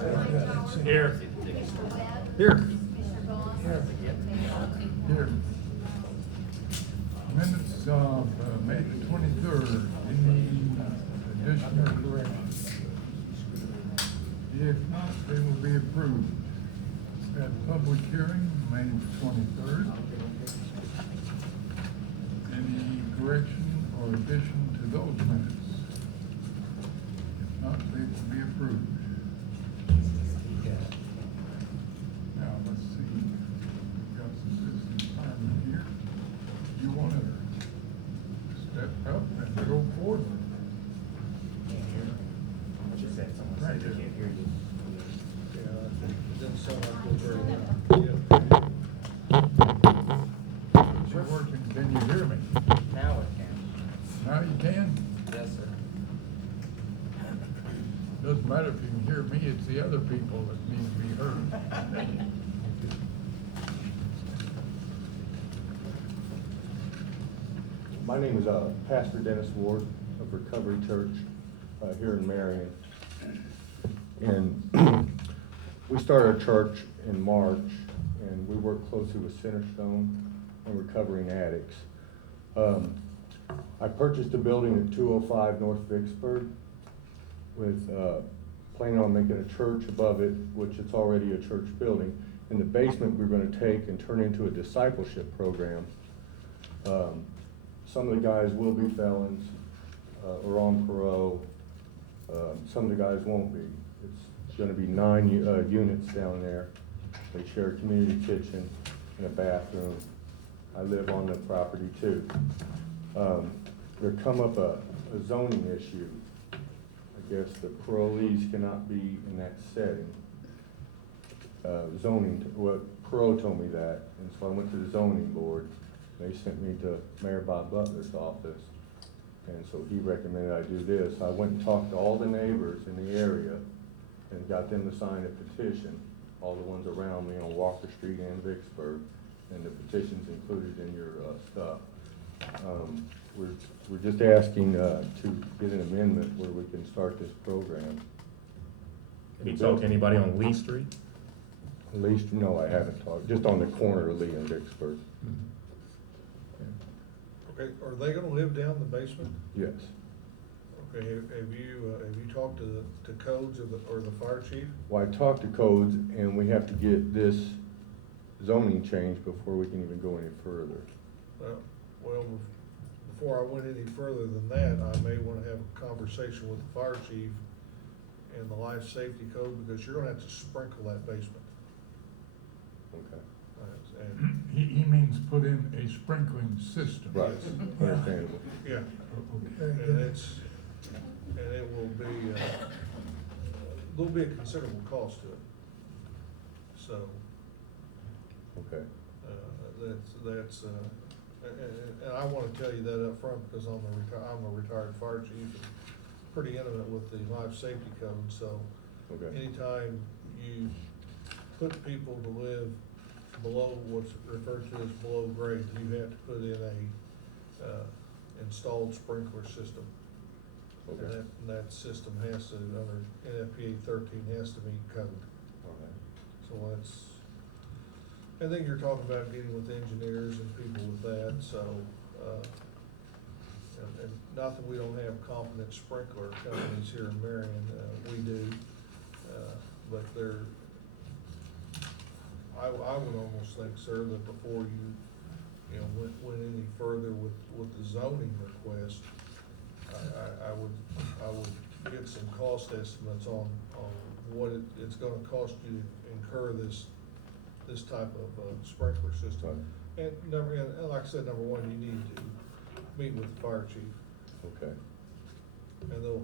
Here. Here. Here. Minutes of May the 23rd, any additional corrections? If not, they will be approved. At public hearing, May the 23rd. Any correction or addition to those minutes? If not, they will be approved. Now, let's see, we've got some citizen firemen here. You want to step up and go forward? Just said someone Right said they here. can't hear you. Yeah, doesn't sound like we're very well. You're working, can you hear me? Now it can. Now you can? Yes, sir. Doesn't matter if you can hear me, it's the other people that need to be heard. My name is Pastor Dennis Ward of Recovery Church here in Marion. And we started our church in March, and we work closely with Centerstone and recovering addicts. I purchased a building at 205 North Vicksburg with planning on making a church above it, which it's already a church building. In the basement, we're going to take and turn into a discipleship program. Some of the guys will be felons or on parole. Some of the guys won't be. It's going to be 9 units down there. They share a community kitchen and a bathroom. I live on the property too. There come up a zoning issue. I guess the parolees cannot be in that setting. Parole told me that, and so I went to the zoning board. They sent me to Mayor Bob Butler's office, and so he recommended I do this. I went and talked to all the neighbors in the area and got them to sign a petition, all the ones around me on Walker Street and Vicksburg, and the petition's included in your stuff. We're just asking to get an amendment where we can start this program. Have you talked to anybody on Lee Street? At least, no, I haven't talked, just on the corner of Lee and Vicksburg. Okay, are they gonna live down in the basement? Yes. Okay, have you talked to codes or the fire chief? Well, I talked to codes, and we have to get this zoning changed before we can even go any further. Well, before I went any further than that, I may wanna have a conversation with the fire chief and the life safety code, because you're gonna have to sprinkle that basement. Okay. And, He means put in a sprinkling system. Right, understandable. yeah, Okay. and it will be, there'll be a considerable cost to it. So, Okay. and I wanna tell you that up front, because I'm a retired fire chief, and pretty intimate with the life safety code, so Okay. anytime you put people to live below what's referred to as below grade, you have to put in a installed sprinkler system. And Okay. that system has to, under NFPA 13, has to meet code. All right. So and then you're talking about getting with engineers and people with that, so, and not that we don't have competent sprinkler companies here in Marion, we do, but I would almost think, sir, that before you went any further with the zoning request, I would get some cost estimates on what it's gonna cost you to incur this type of sprinkler system. And like I said, number one, you need to meet with the fire chief, Okay. and they'll,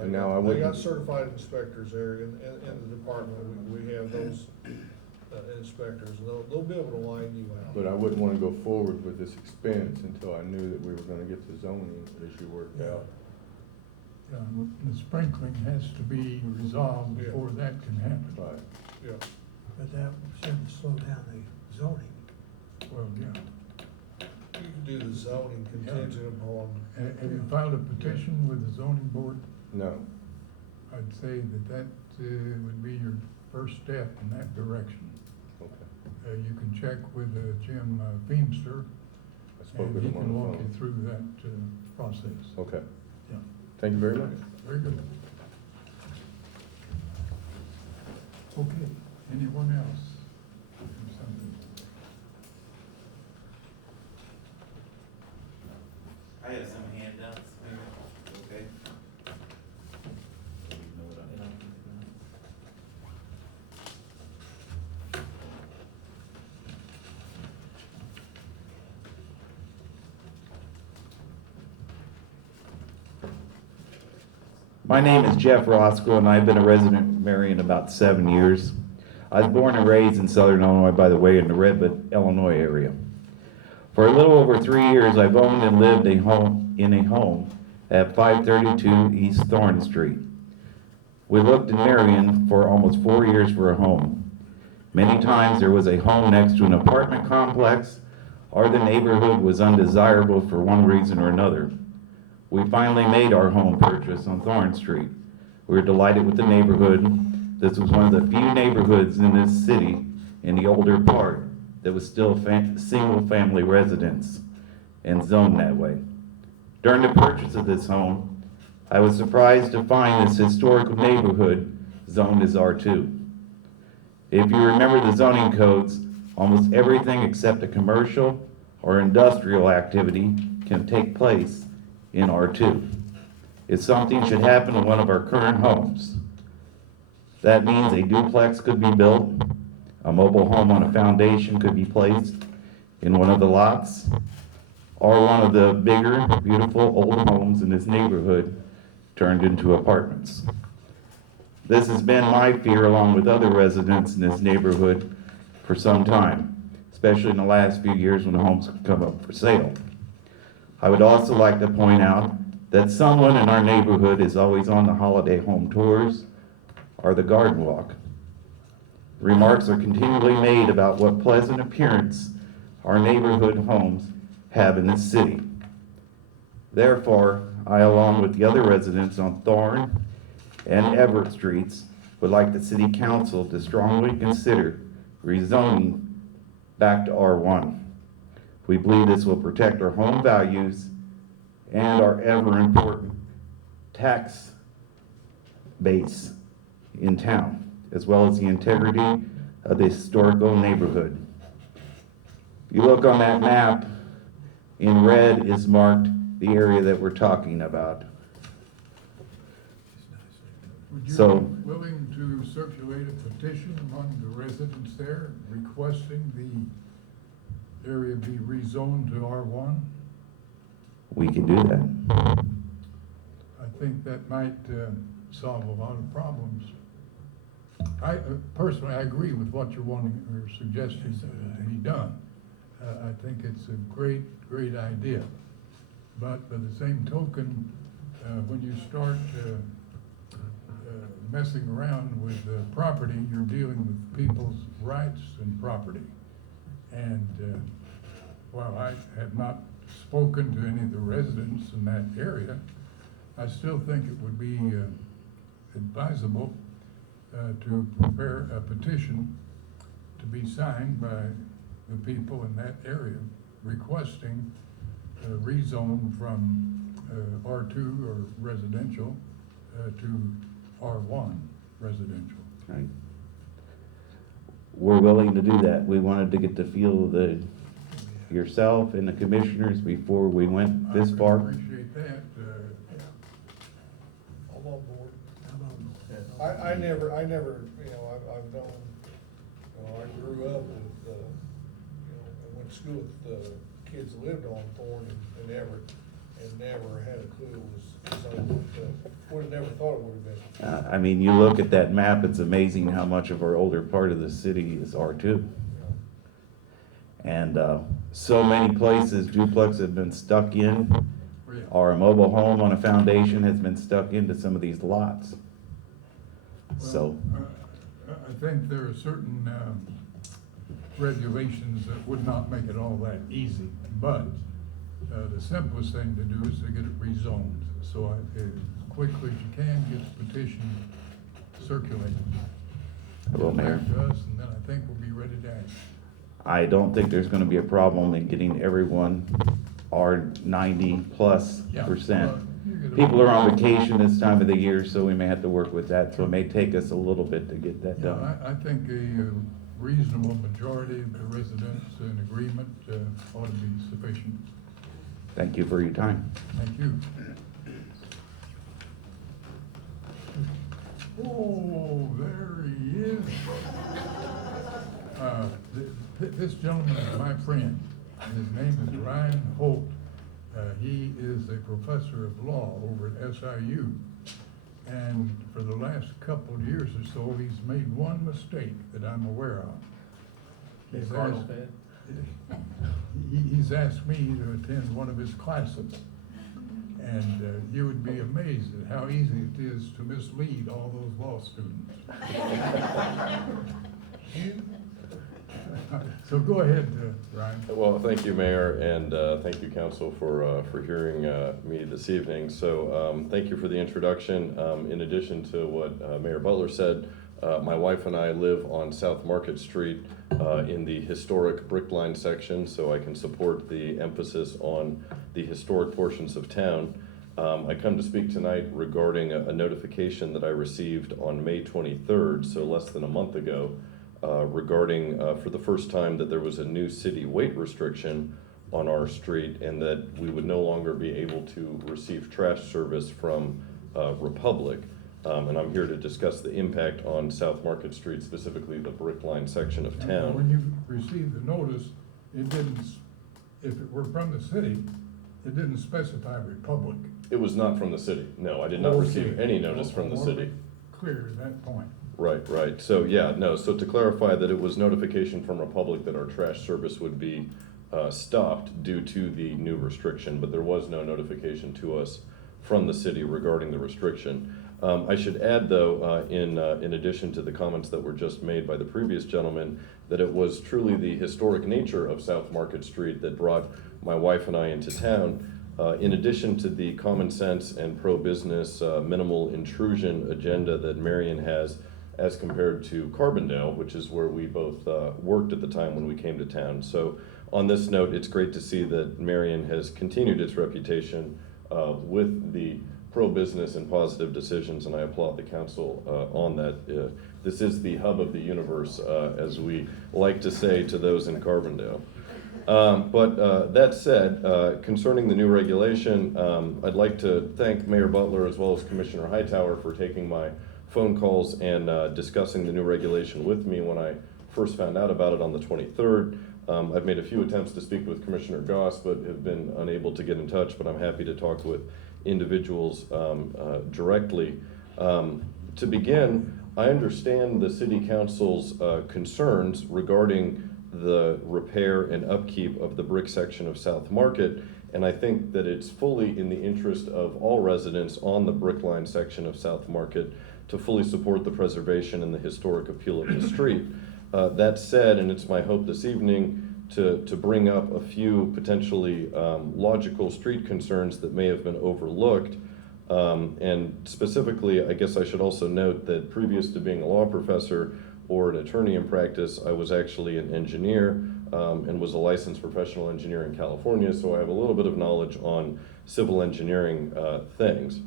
And now I they wouldn't- got certified inspectors there in the department. We have those inspectors, and they'll be able to line you out. But I wouldn't want to go forward with this expense until I knew that we were going to get the zoning issue worked out. Yeah, the sprinkling has to be resolved before that can happen. Right. Yeah, But that shouldn't slow down the zoning. Well, yeah. you can do the zoning contingent upon. Have you filed a petition with the zoning board? No. I'd say that would be your first step in that direction. Okay. You can check with Jim Feemster, I spoke and with he him on can the walk you phone. through that process. Okay, Yeah, thank you very much. very good. Okay, anyone else? Something? I have some handouts, okay? My name is Jeff Roscoe, and I've been a resident of Marion about 7 years. I was born and raised in southern Illinois, by the way, in the Redwood, Illinois area. For a little over 3 years, I've owned and lived in a home at 532 East Thorn Street. We looked in Marion for almost 4 years for a home. Many times there was a home next to an apartment complex, or the neighborhood was undesirable for one reason or another. We finally made our home purchase on Thorn Street. We were delighted with the neighborhood. This was one of the few neighborhoods in this city, in the older part, that was still single-family residence and zoned that way. During the purchase of this home, I was surprised to find this historical neighborhood zoned as R2. If you remember the zoning codes, almost everything except a commercial or industrial activity can take place in R2. If something should happen to one of our current homes, that means a duplex could be built, a mobile home on a foundation could be placed in one of the lots, or one of the bigger, beautiful old homes in this neighborhood turned into apartments. This has been my fear along with other residents in this neighborhood for some time, especially in the last few years when the homes come up for sale. I would also like to point out that someone in our neighborhood is always on the holiday home tours or the garden walk. Remarks are continually made about what pleasant appearance our neighborhood homes have in this city. Therefore, I, along with the other residents on Thorn and Everett Streets, would like the City Council to strongly consider rezoning back to R1. We believe this will protect our home values and our ever-important tax base in town, as well as the integrity of the historical neighborhood. If you look on that map, in red is marked the area that we're talking about. Would you So- be willing to circulate a petition among the residents there requesting the area be rezoned to R1? We can do that. I think that might solve a lot of problems. I personally, I agree with what you're wanting or suggesting to be done. I think it's a great idea. But by the same token, when you start messing around with property, you're dealing with people's rights and property. And while I have not spoken to any of the residents in that area, I still think it would be advisable to prepare a petition to be signed by the people in that area requesting rezone from R2 or residential to R1 residential. Right. We're willing to do that. We wanted to get the feel of yourself and the commissioners before we went this I far. appreciate that. I'm on board. I'm on- I never, you know, I've known, you know, I grew up with, you know, I went to school with the kids that lived on Thorn and Everett, and never had a clue it was zoned. Would have never thought it would have been. I mean, you look at that map, it's amazing how much of our older part of the city is R2. And so many places duplex have been stuck in, or a mobile home on a foundation has been stuck into some of these lots. So, I think there are certain regulations that would not make it all that easy, but the simplest thing to do is to get it rezoned. So as quickly as you can, get the petition circulate. Hello, Mayor. Back to us, and then I think we'll be ready to act. I don't think there's gonna be a problem in getting everyone our 90+%. Yeah, well, you get a- People are on vacation this time of the year, so we may have to work with that, so it may take us a little bit to get that Yeah, done. I think a reasonable majority of the residents in agreement ought to be sufficient. Thank you for your time. Thank you. Oh, there he is. This gentleman is my friend, and his name is Ryan Holt. He is a professor of law over at SIU. And for the last couple of years or so, he's made one mistake that I'm aware of. He's Cardinal asked- fan? He's asked me to attend one of his classes. And you would be amazed at how easy it is to mislead all those law students. So go ahead, Ryan. Well, thank you, Mayor, and thank you, Council, for hearing me this evening. So thank you for the introduction. In addition to what Mayor Butler said, my wife and I live on South Market Street in the historic brick line section, so I can support the emphasis on the historic portions of town. I come to speak tonight regarding a notification that I received on May 23rd, so less than a month ago, regarding for the first time that there was a new city weight restriction on our street and that we would no longer be able to receive trash service from Republic. And I'm here to discuss the impact on South Market Street, specifically the brick line section of And town. when you received the notice, it didn't, if it were from the city, it didn't specify Republic. It was not from the city. No, I did not receive Okay. any notice from the Well, city. Clear at that point. Right. So, yeah, no, so to clarify that it was notification from Republic that our trash service would be stopped due to the new restriction, but there was no notification to us from the city regarding the restriction. I should add, though, in addition to the comments that were just made by the previous gentleman, that it was truly the historic nature of South Market Street that brought my wife and I into town. In addition to the common sense and pro-business minimal intrusion agenda that Marion has as compared to Carbondale, which is where we both worked at the time when we came to town. So on this note, it's great to see that Marion has continued its reputation with the pro-business and positive decisions, and I applaud the council on that. This is the hub of the universe, as we like to say to those in Carbondale. But that said, concerning the new regulation, I'd like to thank Mayor Butler as well as Commissioner Hightower for taking my phone calls and discussing the new regulation with me when I first found out about it on the 23rd. I've made a few attempts to speak with Commissioner Goss, but have been unable to get in touch, but I'm happy to talk with individuals directly. To begin, I understand the City Council's concerns regarding the repair and upkeep of the brick section of South Market, and I think that it's fully in the interest of all residents on the brick line section of South Market to fully support the preservation and the historic appeal of the street. That said, and it's my hope this evening to bring up a few potentially logical street concerns that may have been overlooked. And specifically, I guess I should also note that previous to being a law professor or an attorney in practice, I was actually an engineer and was a licensed professional engineer in California, so I have a little bit of knowledge on civil engineering things.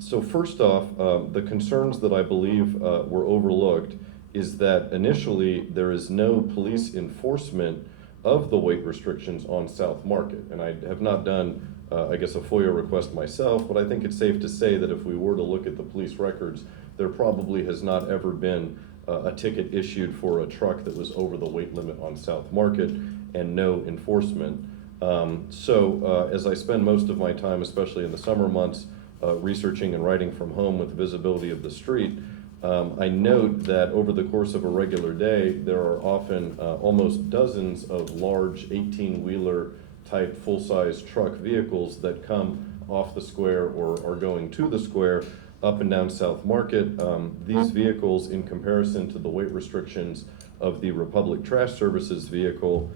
So first off, the concerns that I believe were overlooked is that initially there is no police enforcement of the weight restrictions on South Market. And I have not done, I guess, a FOIA request myself, but I think it's safe to say that if we were to look at the police records, there probably has not ever been a ticket issued for a truck that was over the weight limit on South Market and no enforcement. As I spend most of my time, especially in the summer months, researching and writing from home with visibility of the street, I note that over the course of a regular day, there are often almost dozens of large 18-wheeler type full-size truck vehicles that come off the square or are going to the square up and down South Market. These vehicles, in comparison to the weight restrictions of the Republic Trash Services vehicle,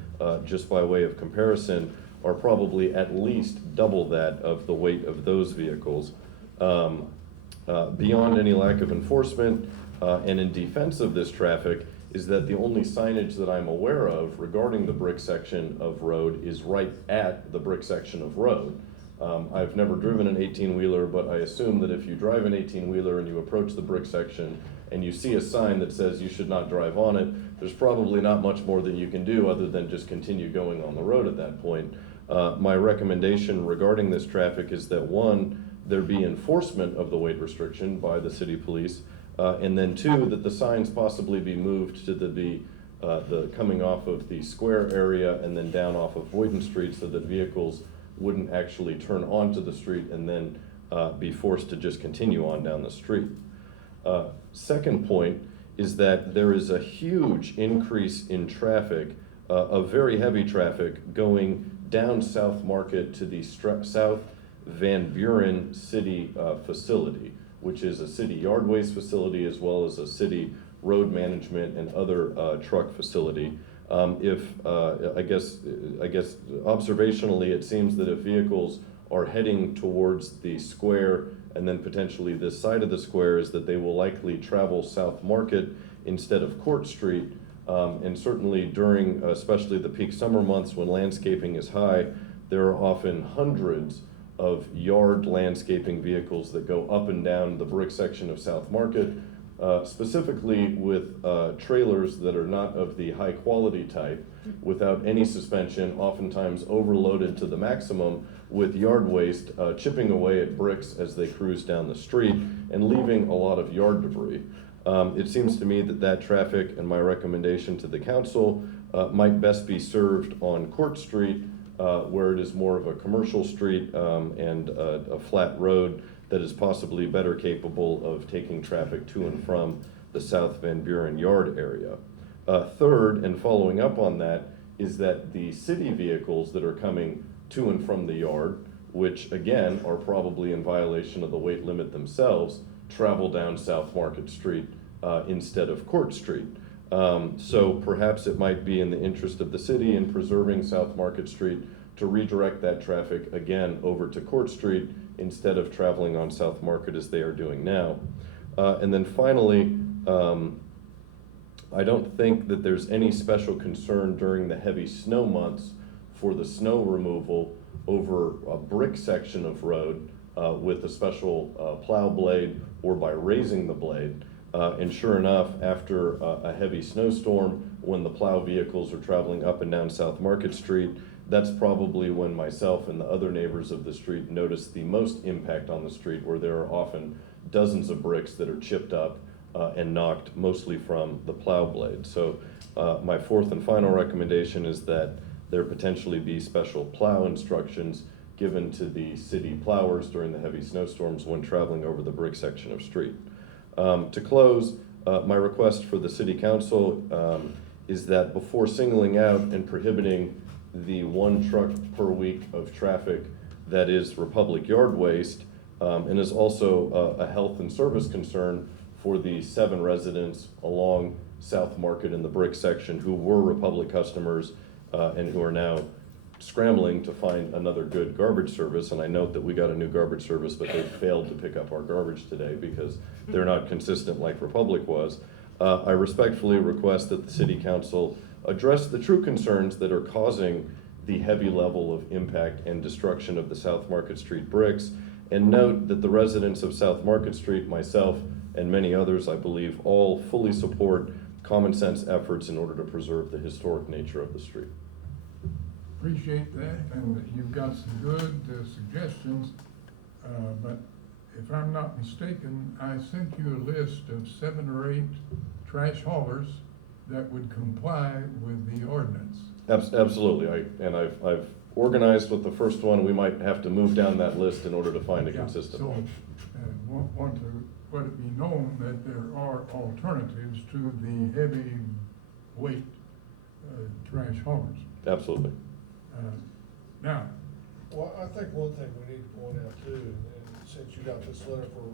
just by way of comparison, are probably at least double that of the weight of those vehicles. Beyond any lack of enforcement, and in defense of this traffic, is that the only signage that I'm aware of regarding the brick section of road is right at the brick section of road. I've never driven an 18-wheeler, but I assume that if you drive an 18-wheeler and you approach the brick section and you see a sign that says you should not drive on it, there's probably not much more that you can do other than just continue going on the road at that point. My recommendation regarding this traffic is that, one, there be enforcement of the weight restriction by the city police, and then two, that the signs possibly be moved to the coming off of the square area and then down off of Boynton Street so that vehicles wouldn't actually turn onto the street and then be forced to just continue on down the street. Second point is that there is a huge increase in traffic, of very heavy traffic going down South Market to the South Van Buren City facility, which is a city yard waste facility as well as a city road management and other truck facility. I guess observationally, it seems that if vehicles are heading towards the square and then potentially this side of the square, is that they will likely travel South Market instead of Court Street. And certainly during, especially the peak summer months when landscaping is high, there are often hundreds of yard landscaping vehicles that go up and down the brick section of South Market, specifically with trailers that are not of the high quality type, without any suspension, oftentimes overloaded to the maximum with yard waste, chipping away at bricks as they cruise down the street and leaving a lot of yard debris. It seems to me that traffic, and my recommendation to the council, might best be served on Court Street, where it is more of a commercial street and a flat road that is possibly better capable of taking traffic to and from the South Van Buren Yard area. Third, and following up on that, is that the city vehicles that are coming to and from the yard, which again are probably in violation of the weight limit themselves, travel down South Market Street instead of Court Street. So perhaps it might be in the interest of the city in preserving South Market Street to redirect that traffic again over to Court Street instead of traveling on South Market as they are doing now. And then finally, I don't think that there's any special concern during the heavy snow months for the snow removal over a brick section of road with a special plow blade or by raising the blade. And sure enough, after a heavy snowstorm, when the plow vehicles are traveling up and down South Market Street, that's probably when myself and the other neighbors of the street notice the most impact on the street, where there are often dozens of bricks that are chipped up and knocked mostly from the plow blade. So my fourth and final recommendation is that there potentially be special plow instructions given to the city plowers during the heavy snowstorms when traveling over the brick section of street. To close, my request for the city council is that before singling out and prohibiting the 1 truck per week of traffic that is Republic Yard waste, and is also a health and service concern for the 7 residents along South Market in the brick section who were Republic customers and who are now scrambling to find another good garbage service. And I note that we got a new garbage service, but they failed to pick up our garbage today because they're not consistent like Republic was. I respectfully request that the city council address the true concerns that are causing the heavy level of impact and destruction of the South Market Street bricks, and note that the residents of South Market Street, myself, and many others, I believe, all fully support common sense efforts in order to preserve the historic nature of the street. Appreciate that, and you've got some good suggestions, but if I'm not mistaken, I sent you a list of 7 or 8 trash haulers that would comply with the ordinance. Absolutely, I've organized with the first one. We might have to move down that list in order to find a consistent So, one. want to let it be known that there are alternatives to the heavy weight trash haulers. Absolutely. Now, Well, I think one thing we need to point out too, and since you got this letter from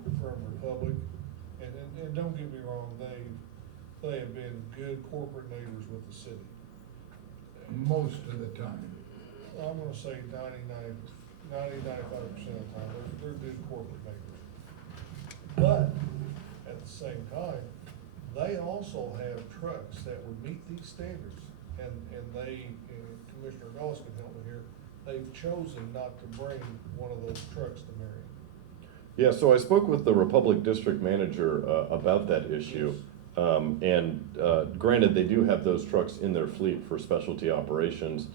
Republic, and don't get me wrong, they have been good corporate neighbors with the city. most of the time. I'm gonna say 95% of the time, they're good corporate neighbors. But at the same time, they also have trucks that would meet these standards. And they, and Commissioner Gauss can help me here, they've chosen not to bring one of those trucks to Marion. Yeah, so I spoke with the Republic District Manager about that issue. Granted, they do have those trucks in their fleet for specialty operations.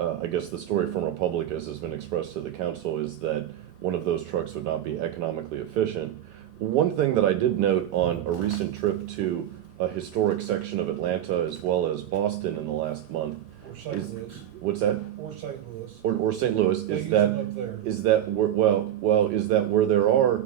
I guess the story from Republic, as has been expressed to the council, is that one of those trucks would not be economically efficient. One thing that I did note on a recent trip to a historic section of Atlanta as well as Boston in the last month Or St. is, Louis. what's that? Or St. Louis. Or St. Louis, They is use that, them up there. is that, is that where there are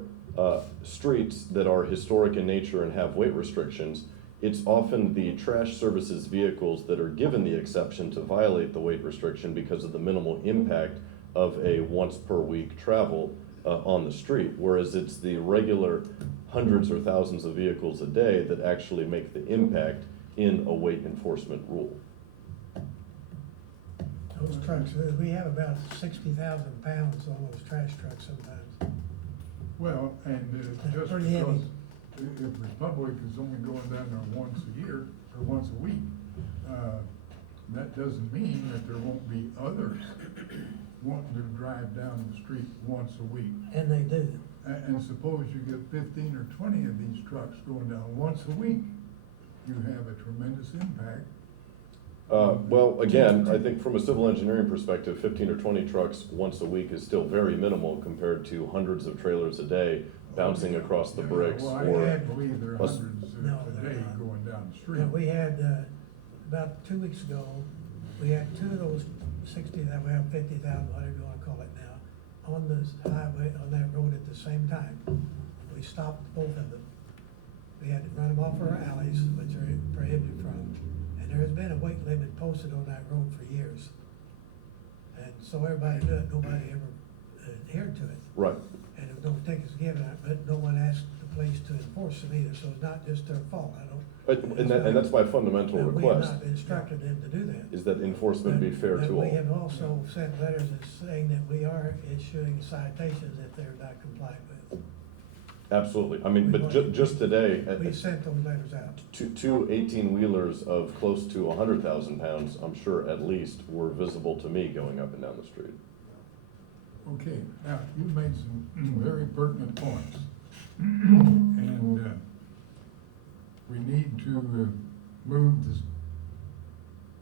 streets that are historic in nature and have weight restrictions, it's often the trash services vehicles that are given the exception to violate the weight restriction because of the minimal impact of a once per week travel on the street, whereas it's the regular hundreds or thousands of vehicles a day that actually make the impact in a weight enforcement rule. Those trucks, we have about 60,000 pounds on those trash trucks sometimes. Well, and They're just pretty heavy. because if Republic is only going down there once a year or once a week, that doesn't mean that there won't be others wanting to drive down the street once a week. And they do. And suppose you get 15 or 20 of these trucks going down once a week, you have a tremendous impact. Well, again, I think from a civil engineering perspective, 15 or 20 trucks once a week is still very minimal compared to hundreds of trailers a day bouncing across the Yeah, bricks well, or. I can't believe there are us- hundreds No, a they're day not. going down the street. Yeah, we had, about 2 weeks ago, we had two of those 60, that we have 50,000, whatever you wanna call it now, on the highway, on that road at the same time. We stopped both of them. We had to run them off our alleys, which are prohibited from, and there has been a weight limit posted on that road for years. And so everybody knew it, nobody ever adhered to it. Right. And if no tickets given, but no one asked the police to enforce them either, so it's not just their fault, I don't. And that's my fundamental But we have request, not instructed them to do that. is that enforcement be fair But to we have all. also sent letters saying that we are issuing citations if they're not compliant with. Absolutely. I mean, but just today, We sent those letters out. two 18-wheelers of close to 100,000 pounds, I'm sure at least, were visible to me going up and down the street. Okay, now, you made some very pertinent points. And we need to move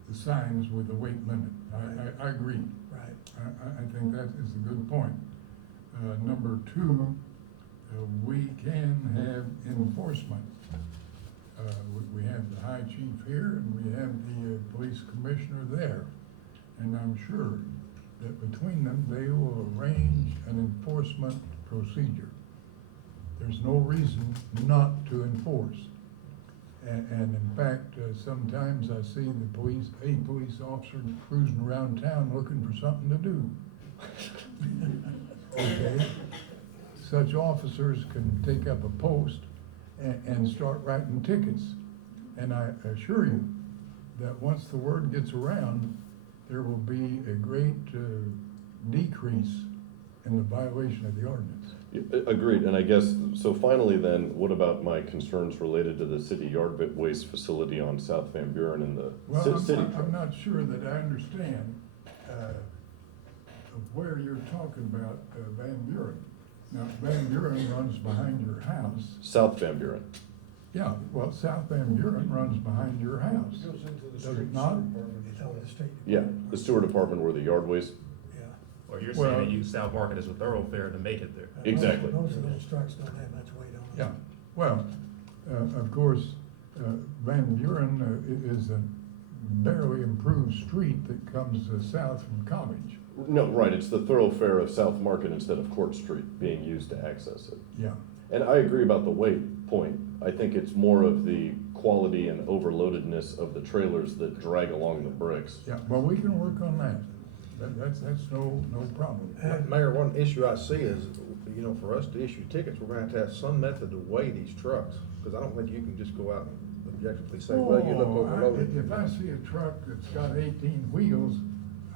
the signs with the weight limit. I agree. Right. I think that is a good point. Number two, we can have enforcement. We have the high chief here and we have the police commissioner there. And I'm sure that between them, they will arrange an enforcement procedure. There's no reason not to enforce. And in fact, sometimes I see a police officer cruising around town looking for something to do. Okay? Such officers can take up a post and start writing tickets. And I assure you that once the word gets around, there will be a great decrease in the violation of the ordinance. Agreed, and I guess, so finally then, what about my concerns related to the city yard waste facility on South Van Buren in the Well, city? I'm not sure that I understand where you're talking about Van Buren. Now, Van Buren runs behind your house. South Van Buren. Yeah, well, South Van Buren runs behind your house. It goes into the Does street it not? department It's as on well. the street. Yeah, the sewer department where the yard waste, Yeah. Or you're Well- saying they use South Market as a thoroughfare to make it there. Exactly. Most of those trucks don't have much weight on them. Yeah, well, of course, Van Buren is a barely improved street that comes south from College. no, right, it's the thoroughfare of South Market instead of Court Street being used to access it. Yeah, And I agree about the weight point. I think it's more of the quality and overloadedness of the trailers that drag along the bricks. yeah, well, we can work on that. That's no problem. Mayor, one issue I see is, you know, for us to issue tickets, we're gonna have some method to weigh these trucks. Cause I don't think you can just go out and objectively say, well, you look Oh, overloaded. if I see a truck that's got 18 wheels,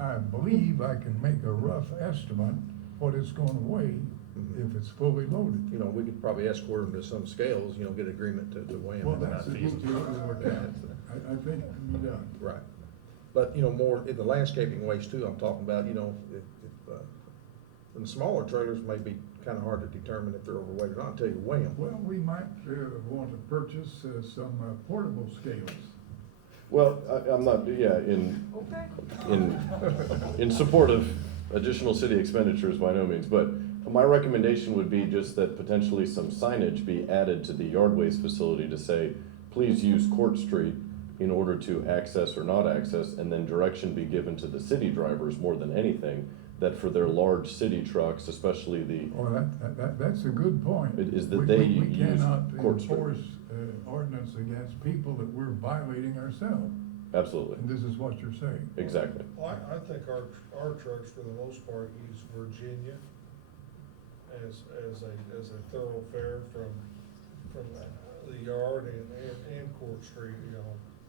I believe I can make a rough estimate what it's gonna weigh if it's fully loaded. You know, we could probably escort them to some scales, you know, get agreement to weigh them. Well, that's the feasible. detail to work out. I think it can be done. Right. But, you know, more in the landscaping waste too, I'm talking about, you know, if and the smaller trailers may be kinda hard to determine if they're overweight or not until you weigh them. Well, we might want to purchase some portable scales. Well, I'm not, yeah, in support of additional city expenditures by no means, but my recommendation would be just that potentially some signage be added to the yard waste facility to say, please use Court Street in order to access or not access, and then direction be given to the city drivers more than anything, that for their large city trucks, especially the, Well, that's a good point. Is that We- they we use cannot Court Street. enforce ordinance against people that we're violating ourselves, absolutely, and this is what you're saying. exactly. Well, I think our trucks for the most part use Virginia as a thoroughfare from the yard and Court Street, you know.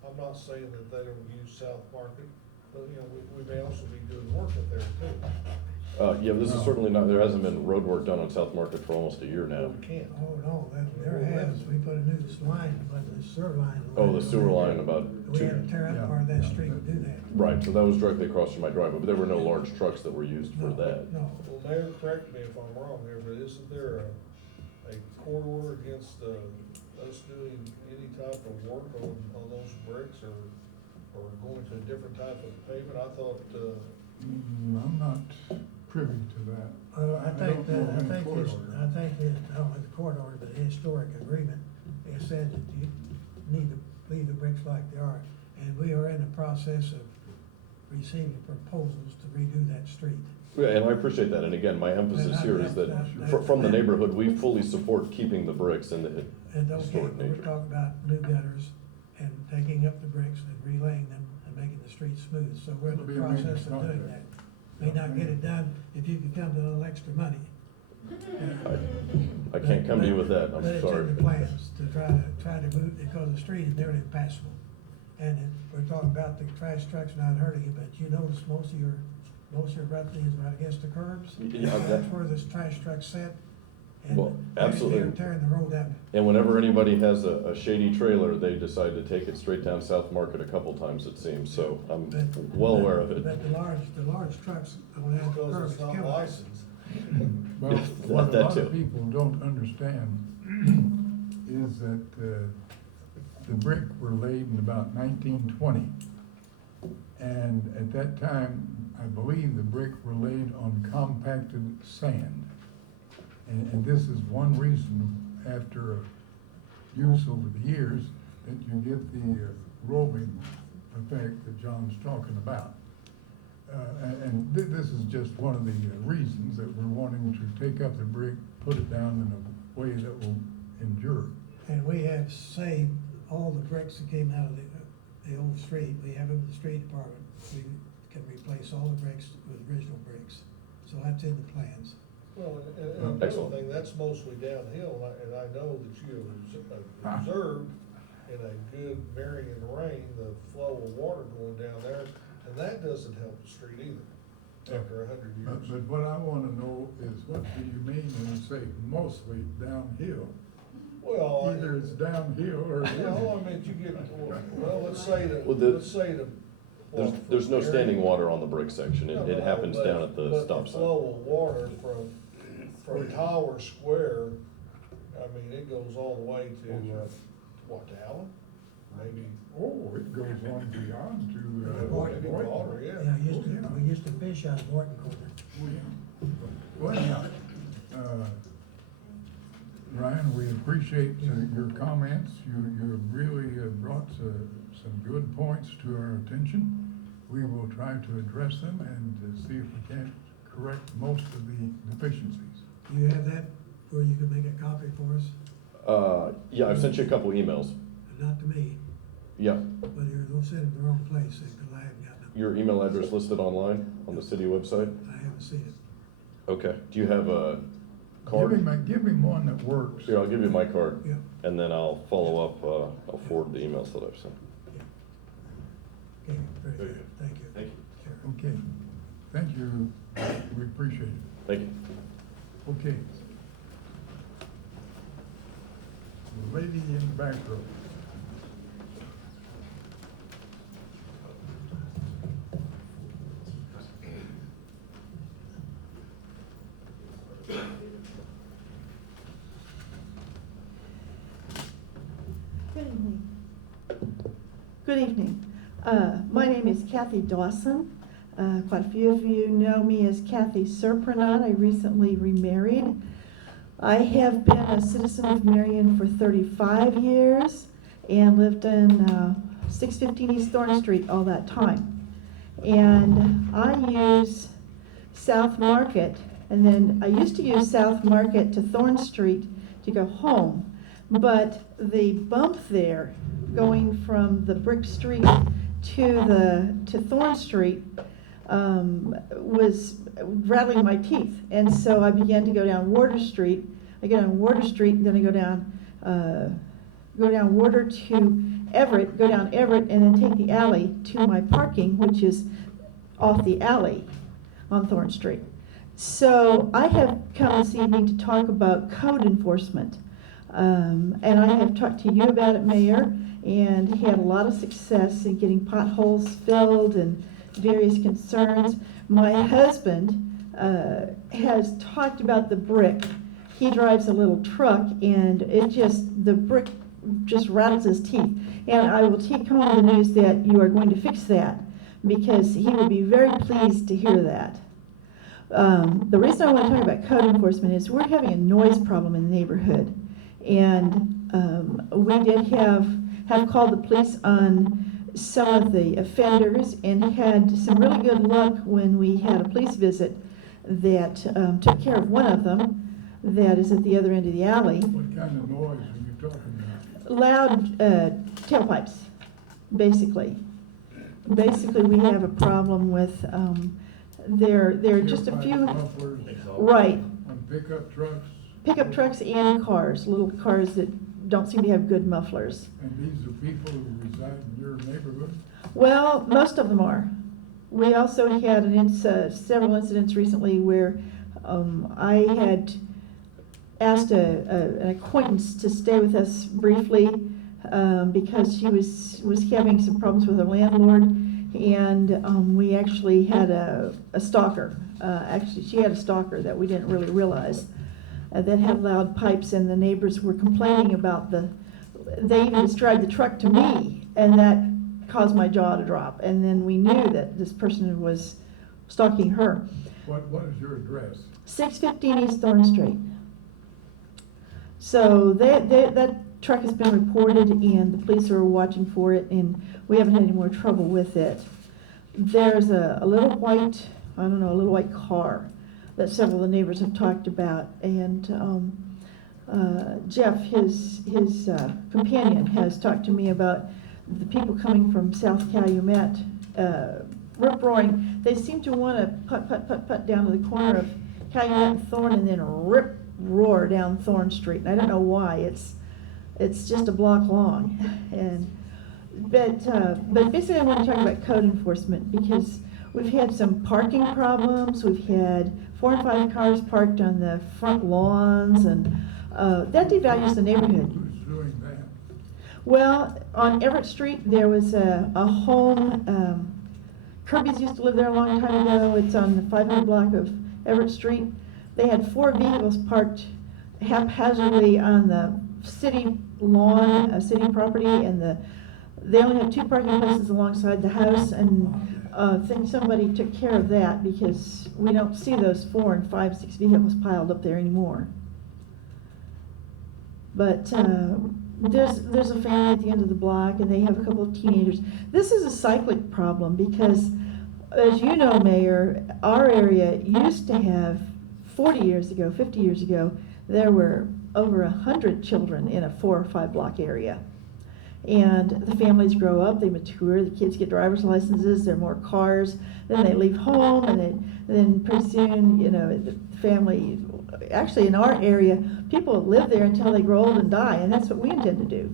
I'm not saying that they don't use South Market, but, you know, we may also be doing work up there too. Yeah, this is certainly not, there hasn't been road work done on South Market for almost a year now. We can't. Oh, no, there has, we put a new line, but the sewer line. Oh, the sewer line about We had to two, tear up part of that street to do that. right, so that was directly across from my driveway, but there were no large trucks that were used for No, that. No, Well, Mayor, correct me if I'm wrong here, but isn't there a court order against, us doing any type of work on those bricks or going to a different type of pavement? I thought, I'm not privy to that. I think don't know that, any court order. I think that, not with the court order, but the historic agreement, it said that you need to leave the bricks like they are. And we are in the process of receiving proposals to redo that street. Yeah, and I appreciate that, and again, my emphasis here is that from the neighborhood, we fully support keeping the bricks in the And okay, historic we're nature. talking about new gutters and taking up the bricks and relaying them and making the streets smooth. So we're in It'll be the a major process of doing project. that. May not get it done if you can come to a little extra money. I can't come to you with that, But I'm it's sorry. in the plans to try to move, because the street is nearly impassable. And we're talking about the trash trucks not hurting you, but you notice most of your roughing is right against the curbs. Yeah, That's where this trash truck set. And Well, absolutely. they're tearing the road down. And whenever anybody has a shady trailer, they decide to take it straight down South Market a couple times, it seems, so I'm But- well aware of it. But the large trucks on that curb because is it's not killing us. licensed. Well, Yeah, what a that lot of too. people don't understand is that the brick were laid in about 1920. And at that time, I believe the brick were laid on compacted sand. And this is one reason, after use over the years, that you get the roving effect that John's talking about. This is just one of the reasons that we're wanting to take up the brick, put it down in a way that will endure. And we have saved all the bricks that came out of the old street. We have them in the street department. We can replace all the bricks with original bricks. So that's in the plans. Well, and another Excellent. thing, that's mostly downhill, and I know that you have observed in a good Marion rain, the flow of water going down there, and that doesn't help the street either, after 100 But years. what I wanna know is, what do you mean when you say mostly downhill? Well, Either it's downhill or it no, isn't. I mean, you get, well, let's say that, Well, there's no standing water on the brick section, it happens down at the stop But the sign. flow of water from Tower Square, I mean, it goes all the way to, what, to Allen? Maybe, Oh, it goes on beyond to, maybe water, Yeah, yeah. we used to fish out of Morton Corner. Well, yeah. Ryan, we appreciate your comments. You really brought some good points to our attention. We will try to address them and see if we can't correct most of the deficiencies. Do you have that where you can make a copy for us? Yeah, I've sent you a couple emails, Not to me, yeah. but you're gonna send it to the wrong place, because I haven't gotten it. Your email address listed online on the city website? I haven't seen it. Okay, do you have a card? Give him one that works. Here, I'll give you my card, Yeah. and then I'll follow up, I'll forward the emails that I've sent. Okay, very good, thank you. Thank you. Sure. Okay, thank you. We appreciate it. Thank you. Okay. The lady in the back row. Good evening. Good evening. My name is Kathy Dawson. Quite a few of you know me as Kathy Surprenant. I recently remarried. I have been a citizen of Marion for 35 years and lived in 615 East Thorn Street all that time. And I use South Market, and then I used to use South Market to Thorn Street to go home. But the bump there, going from the brick street to Thorn Street, was rattling my teeth. And so I began to go down Warder Street. I go down Warder Street, and then I go down Warder to Everett, go down Everett, and then take the alley to my parking, which is off the alley on Thorn Street. So I have come this evening to talk about code enforcement. And I have talked to you about it, Mayor, and had a lot of success in getting potholes filled and various concerns. My husband has talked about the brick. He drives a little truck, and the brick just rattles his teeth. And I will take home the news that you are going to fix that, because he will be very pleased to hear that. The reason I want to talk about code enforcement is we're having a noise problem in the neighborhood. And we did have called the police on some of the offenders and had some really good luck when we had a police visit that took care of one of them that is at the other end of the alley. What kind of noise are you talking about? Loud tailpipes, basically. Basically, we have a problem with, there are just a few, Mufflers right, on pickup trucks? pickup trucks and cars, little cars that don't seem to have good mufflers. And these are people who reside in your neighborhood? Well, most of them are. We also had several incidents recently where I had asked an acquaintance to stay with us briefly because she was having some problems with her landlord, and we actually had a stalker. Actually, she had a stalker that we didn't really realize that had loud pipes, and the neighbors were complaining about they even described the truck to me, and that caused my jaw to drop. And then we knew that this person was stalking her. What is your address? 615 East Thorn Street. So that truck has been reported, and the police are watching for it, and we haven't had any more trouble with it. There's a little white, a little white car that several of the neighbors have talked about, and Jeff, his companion, has talked to me about the people coming from South Calumet, rip-roaring. They seem to want to putt down to the corner of Calumet and Thorn, and then roar down Thorn Street. And I don't know why. It's just a block long. But basically I want to talk about code enforcement, because we've had some parking problems. We've had 4 and 5 cars parked on the front lawns, and that devalues the neighborhood. Who's doing that? Well, on Everett Street, there was a home, Kirby's used to live there a long time ago. It's on the 500 block of Everett Street. They had 4 vehicles parked haphazardly on the city lawn, city property, and they only had 2 parking places alongside the house, and I think somebody took care of that, because we don't see those 4 and 5, 6 vehicles piled up there anymore. But there's a family at the end of the block, and they have a couple of teenagers. This is a cyclic problem, because, as you know, Mayor, our area used to have 40 years ago, 50 years ago, there were over 100 children in a 4 or 5 block area. And the families grow up, they mature, the kids get driver's licenses, there are more cars, then they leave home, and then pretty soon, the family, actually in our area, people live there until they grow old and die, and that's what we intend to do.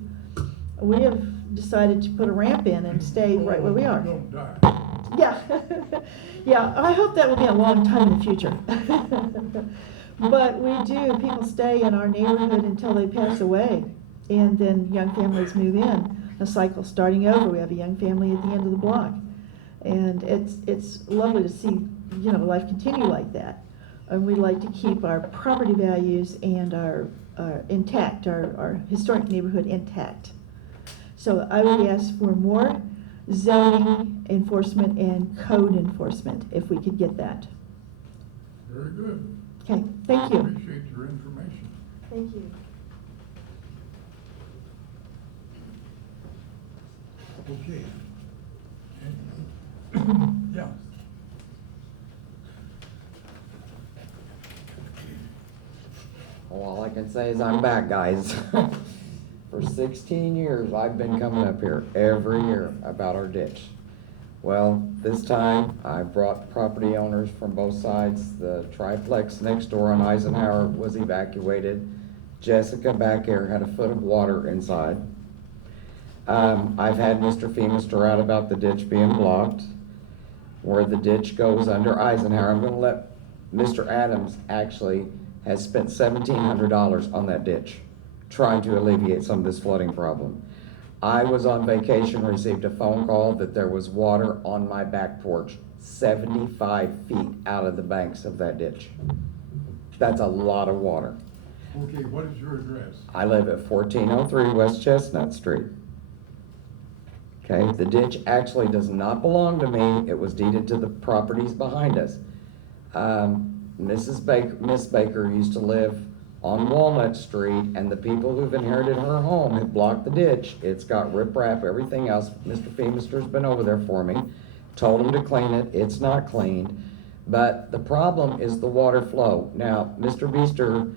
We have decided to put a ramp in and stay right where we are. Don't die. Yeah, yeah, I hope that will be a long time in the future. But we do, people stay in our neighborhood until they pass away, and then young families move in. A cycle starting over, we have a young family at the end of the block. And it's lovely to see, you know, life continue like that. And we like to keep our property values and our intact, our historic neighborhood intact. So I would ask for more zoning enforcement and code enforcement, if we could get that. Very good. Okay, thank you. Appreciate your information. Thank you. Okay. Yeah. Well, all I can say is I'm back, guys. For 16 years, I've been coming up here every year about our ditch. Well, this time, I brought property owners from both sides. The triplex next door on Eisenhower was evacuated. Jessica back here had a foot of water inside. I've had Mr. Feemister out about the ditch being blocked, where the ditch goes under Eisenhower. I'm gonna let Mr. Adams actually has spent $1,700 on that ditch, trying to alleviate some of this flooding problem. I was on vacation, received a phone call that there was water on my back porch, 75 feet out of the banks of that ditch. That's a lot of water. Okay, what is your address? I live at 1403 West Chestnut Street. Okay, the ditch actually does not belong to me. It was deeded to the properties behind us. Miss Baker used to live on Walnut Street, and the people who've inherited her home have blocked the ditch. It's got riprap, everything else. Mr. Feemister's been over there for me, told him to clean it. It's not cleaned. But the problem is the water flow. Now, Mr. Beester,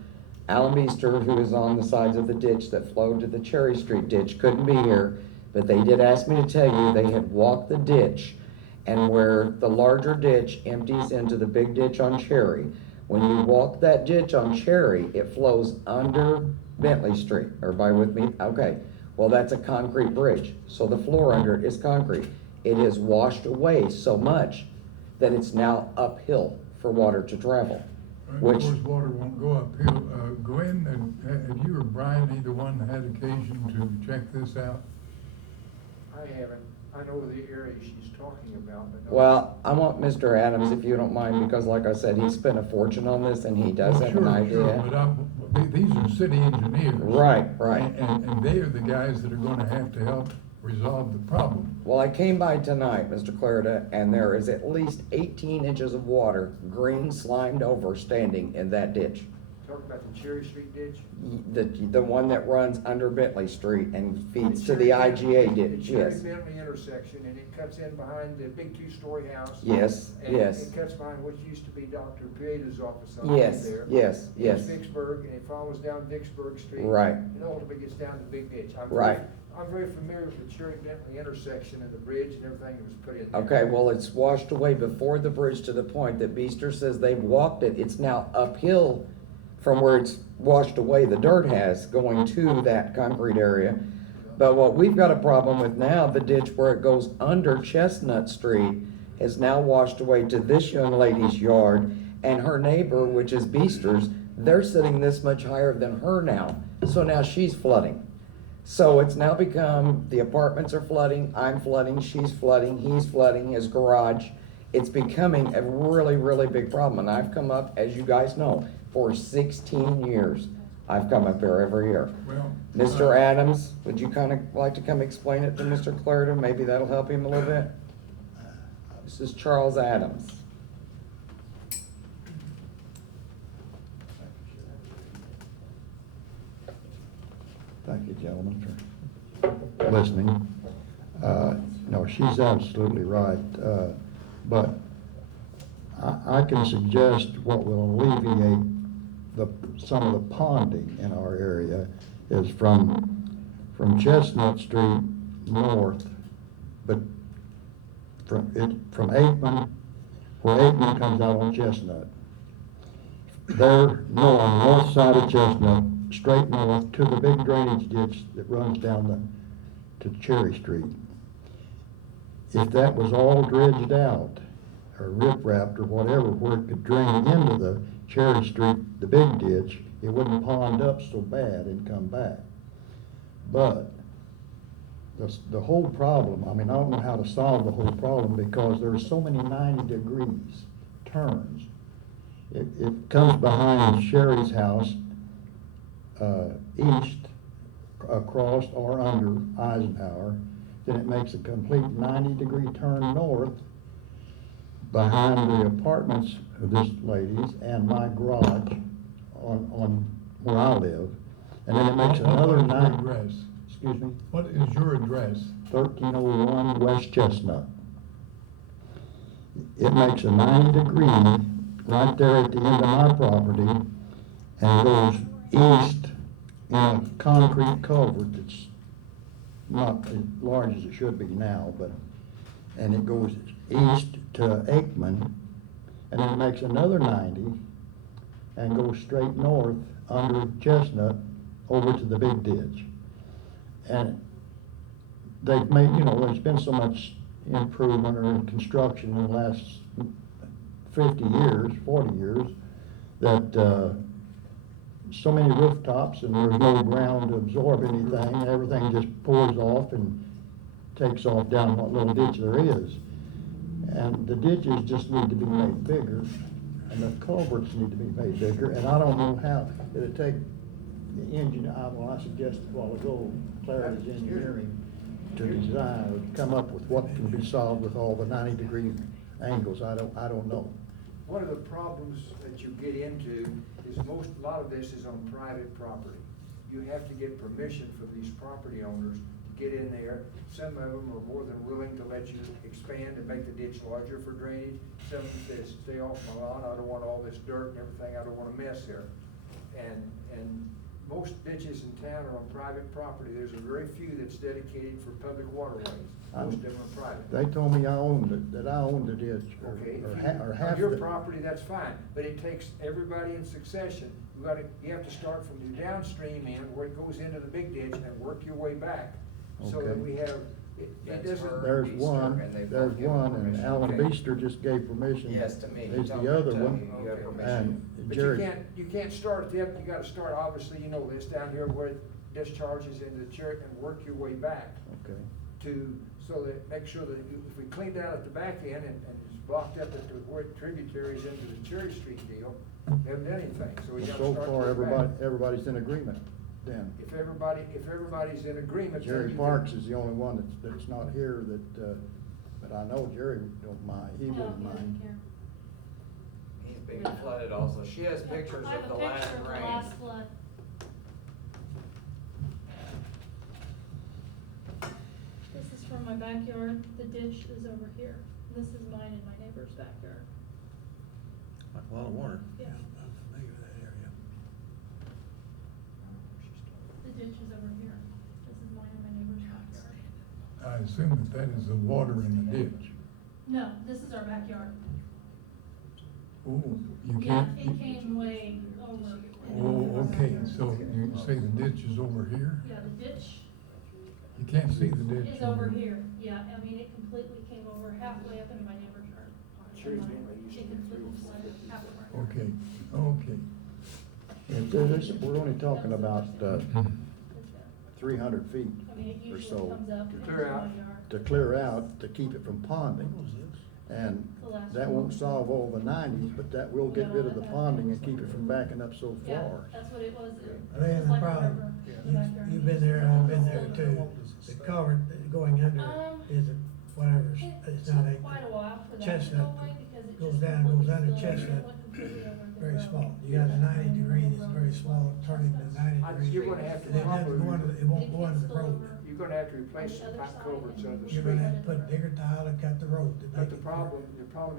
Alan Beester, who is on the sides of the ditch that flowed to the Cherry Street ditch, couldn't be here, but they did ask me to tell you they had walked the ditch, and where the larger ditch empties into the big ditch on Cherry, when you walk that ditch on Cherry, it flows under Bentley Street. Everybody with me? Okay. Well, that's a concrete bridge, so the floor under it is concrete. It has washed away so much that it's now uphill for water to travel. Of Which, course, water won't go uphill. Gwen, have you or Brian either one had occasion to check this out? I haven't. I know the area she's talking about, but. well, I want Mr. Adams, if you don't mind, because like I said, he spent a fortune on this and he does have an idea. Sure, but these are city engineers. Right, right. And they are the guys that are gonna have to help resolve the problem. Well, I came by tonight, Mr. Clarida, and there is at least 18 inches of water, green slimed over, standing in that ditch. Talking about the Cherry Street ditch? The one that runs under Bentley Street and feeds to Cherry the Bentley- IGA ditch, The yes. Cherry Bentley intersection, and it cuts in behind the big two-story house. Yes, And yes. it cuts behind what used to be Dr. Pieda's office on Yes, there. yes, In yes. Vicksburg, and it follows down Vicksburg Street. Right. And ultimately gets down to the big ditch. Right. I'm very familiar with the Cherry Bentley intersection and the bridge and everything that was put in there. Okay, well, it's washed away before the bridge to the point that Beester says they've walked it. It's now uphill from where it's washed away, the dirt has, going to that concrete area. But what we've got a problem with now, the ditch where it goes under Chestnut Street is now washed away to this young lady's yard, and her neighbor, which is Beester's, they're sitting this much higher than her now. So now she's flooding. So it's now become, the apartments are flooding, I'm flooding, she's flooding, he's flooding, his garage. It's becoming a really, really big problem. And I've come up, as you guys know, for 16 years. I've come up there every year. Well, Mr. Adams, would you kind of like to come explain it to Mr. Clarida? Maybe that'll help him a little bit. This is Charles Adams. Thank you, gentlemen, for listening. No, she's absolutely right, but I can suggest what will alleviate some of the ponding in our area is from Chestnut Street north, but from Aikman, where Aikman comes out on Chestnut. There, no, on the north side of Chestnut, straight north to the big drainage ditch that runs down to Cherry Street. If that was all dredged out, or rip-wrapped or whatever, where it could drain into the Cherry Street, the big ditch, it wouldn't pond up so bad and come back. But the whole problem, I mean, I don't know how to solve the whole problem because there's so many 90 degrees turns. It comes behind Sherry's house, east, across or under Eisenhower, then it makes a complete 90-degree turn north behind the apartments of this lady's and my garage on where I live, and then it makes another What is your 90. address? Excuse me? What is your address? 1301 West Chestnut. It makes a 90-degree right there at the end of my property and goes east in a concrete culvert that's not as large as it should be now, and it goes east to Aikman, and then it makes another 90 and goes straight north under Chestnut over to the big ditch. And they've made, there's been so much improvement or construction in the last 50 years, 40 years, that so many rooftops and there's no ground to absorb anything, and everything just pours off and takes off down what little ditch there is. And the ditches just need to be made bigger, and the culverts need to be made bigger, and I don't know how, it'd take the engineer, I suggested a while ago, Clarity's Engineering, to design, or come up with what can be solved with all the 90-degree angles, I don't know. One of the problems that you get into is a lot of this is on private property. You have to get permission from these property owners to get in there. Some of them are more than willing to let you expand and make the ditch larger for drainage. Some of them say, stay off my lawn, I don't want all this dirt and everything, I don't want to mess there. And most ditches in town are on private property. There's a very few that's dedicated for public waterways. Most of them are private. They told me I owned it, that I owned the ditch, Okay, or on half your of it. property, that's fine, but it takes everybody in succession. You have to start from the downstream end where it goes into the big ditch and work your way back. So that Okay. we have, it doesn't. There's one, and Alan Beaster just gave permission. Yes, to me. There's Tell the other me, one, you have permission. and But Jerry. you can't start at the end, you gotta start, obviously, you know this, down here where it discharges into the church and work your way back Okay, so that, make sure that if we cleaned out at the back end and it's blocked up at where it tributaries into the Cherry Street deal, we haven't done anything, so we gotta so start far, way back. everybody's in agreement then. If everybody's in agreement. then Jerry you Parks can- is the only one that's not here but I know Jerry don't mind, he wouldn't mind. He's being flooded also. She has pictures I have of a the picture last of the rain. last flood. This is from my backyard, the ditch is over here. This is mine and my neighbor's backyard. Like a lot of water. Yeah, I'm familiar with that area. the ditch is over here. This is mine and my neighbor's backyard. I assume that is the water in the ditch. No, this is our backyard. Oh, you Yeah, can't. it came way over. Oh, okay, so you say the ditch is over here? Yeah, the ditch You can't see the ditch. is over here. Yeah, I mean, it completely came over halfway up into my neighbor's yard. Sure, And it's mine. been used It to completely be flooded half of our yard. Okay, okay. We're only talking about, 300 feet I mean, it or usually so comes up. To into clear my out. yard. to clear out, to keep it from ponding. And The last that one. won't solve all the 90s, but that will get rid of the ponding and keep it from backing up so Yeah, far. that's what it was. It Then was the like a problem, river. you've been there, I've been there too, the culvert going under is whatever, it's not quite a while for that to Chestnut, go away because it goes just down, looked goes under still- Chestnut, it looked completely over the very road. small. You got the 90 degree, it's very small, turning to 90 degree. You're gonna have to And it doesn't go under, it won't go under the road. You're gonna have to replace some pipe culverts on the You're gonna street. have to put digger tile and cut the road to make But the it problem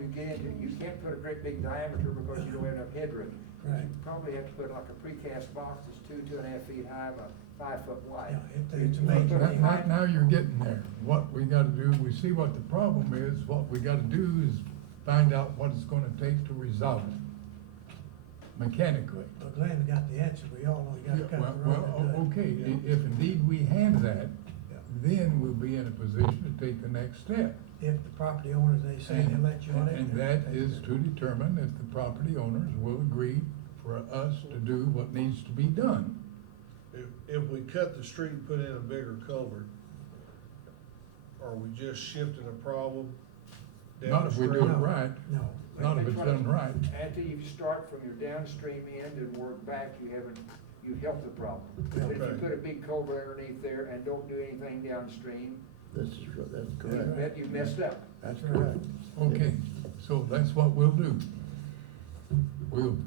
you get into, you can't put a great big diameter because you don't have enough headroom. Right. You probably have to put like a precast box that's 2.5 feet high, about 5 foot wide. Yeah, it's amazing. Now you're getting there. What we gotta do, we see what the problem is, what we gotta do is find out what it's gonna take to resolve it mechanically. Well, Glenn's got the answer, we all know you gotta cut the road. Well, to do it. okay, if indeed we have that, Yeah. then we'll be in a position to take the next step. If the property owners, they say they let you on it. And that is to determine if the property owners will agree for us to do what needs to be done. If we cut the street and put in a bigger culvert, are we just shifting a problem Not if we do it downstream? right, No. not if it's done right. After you start from your downstream end and work back, you help the problem. But if you Okay. put a big culvert underneath there and don't do anything downstream, That's correct. then you messed up. That's correct. Okay, so that's what we'll do. We'll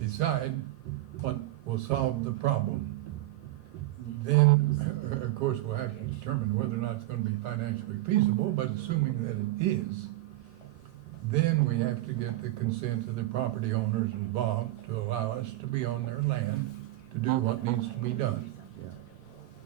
decide what will solve the problem. Then, of course, we'll have to determine whether or not it's gonna be financially feasible, but assuming that it is, then we have to get the consent of the property owners involved to allow us to be on their land to do what needs to be done. Yeah.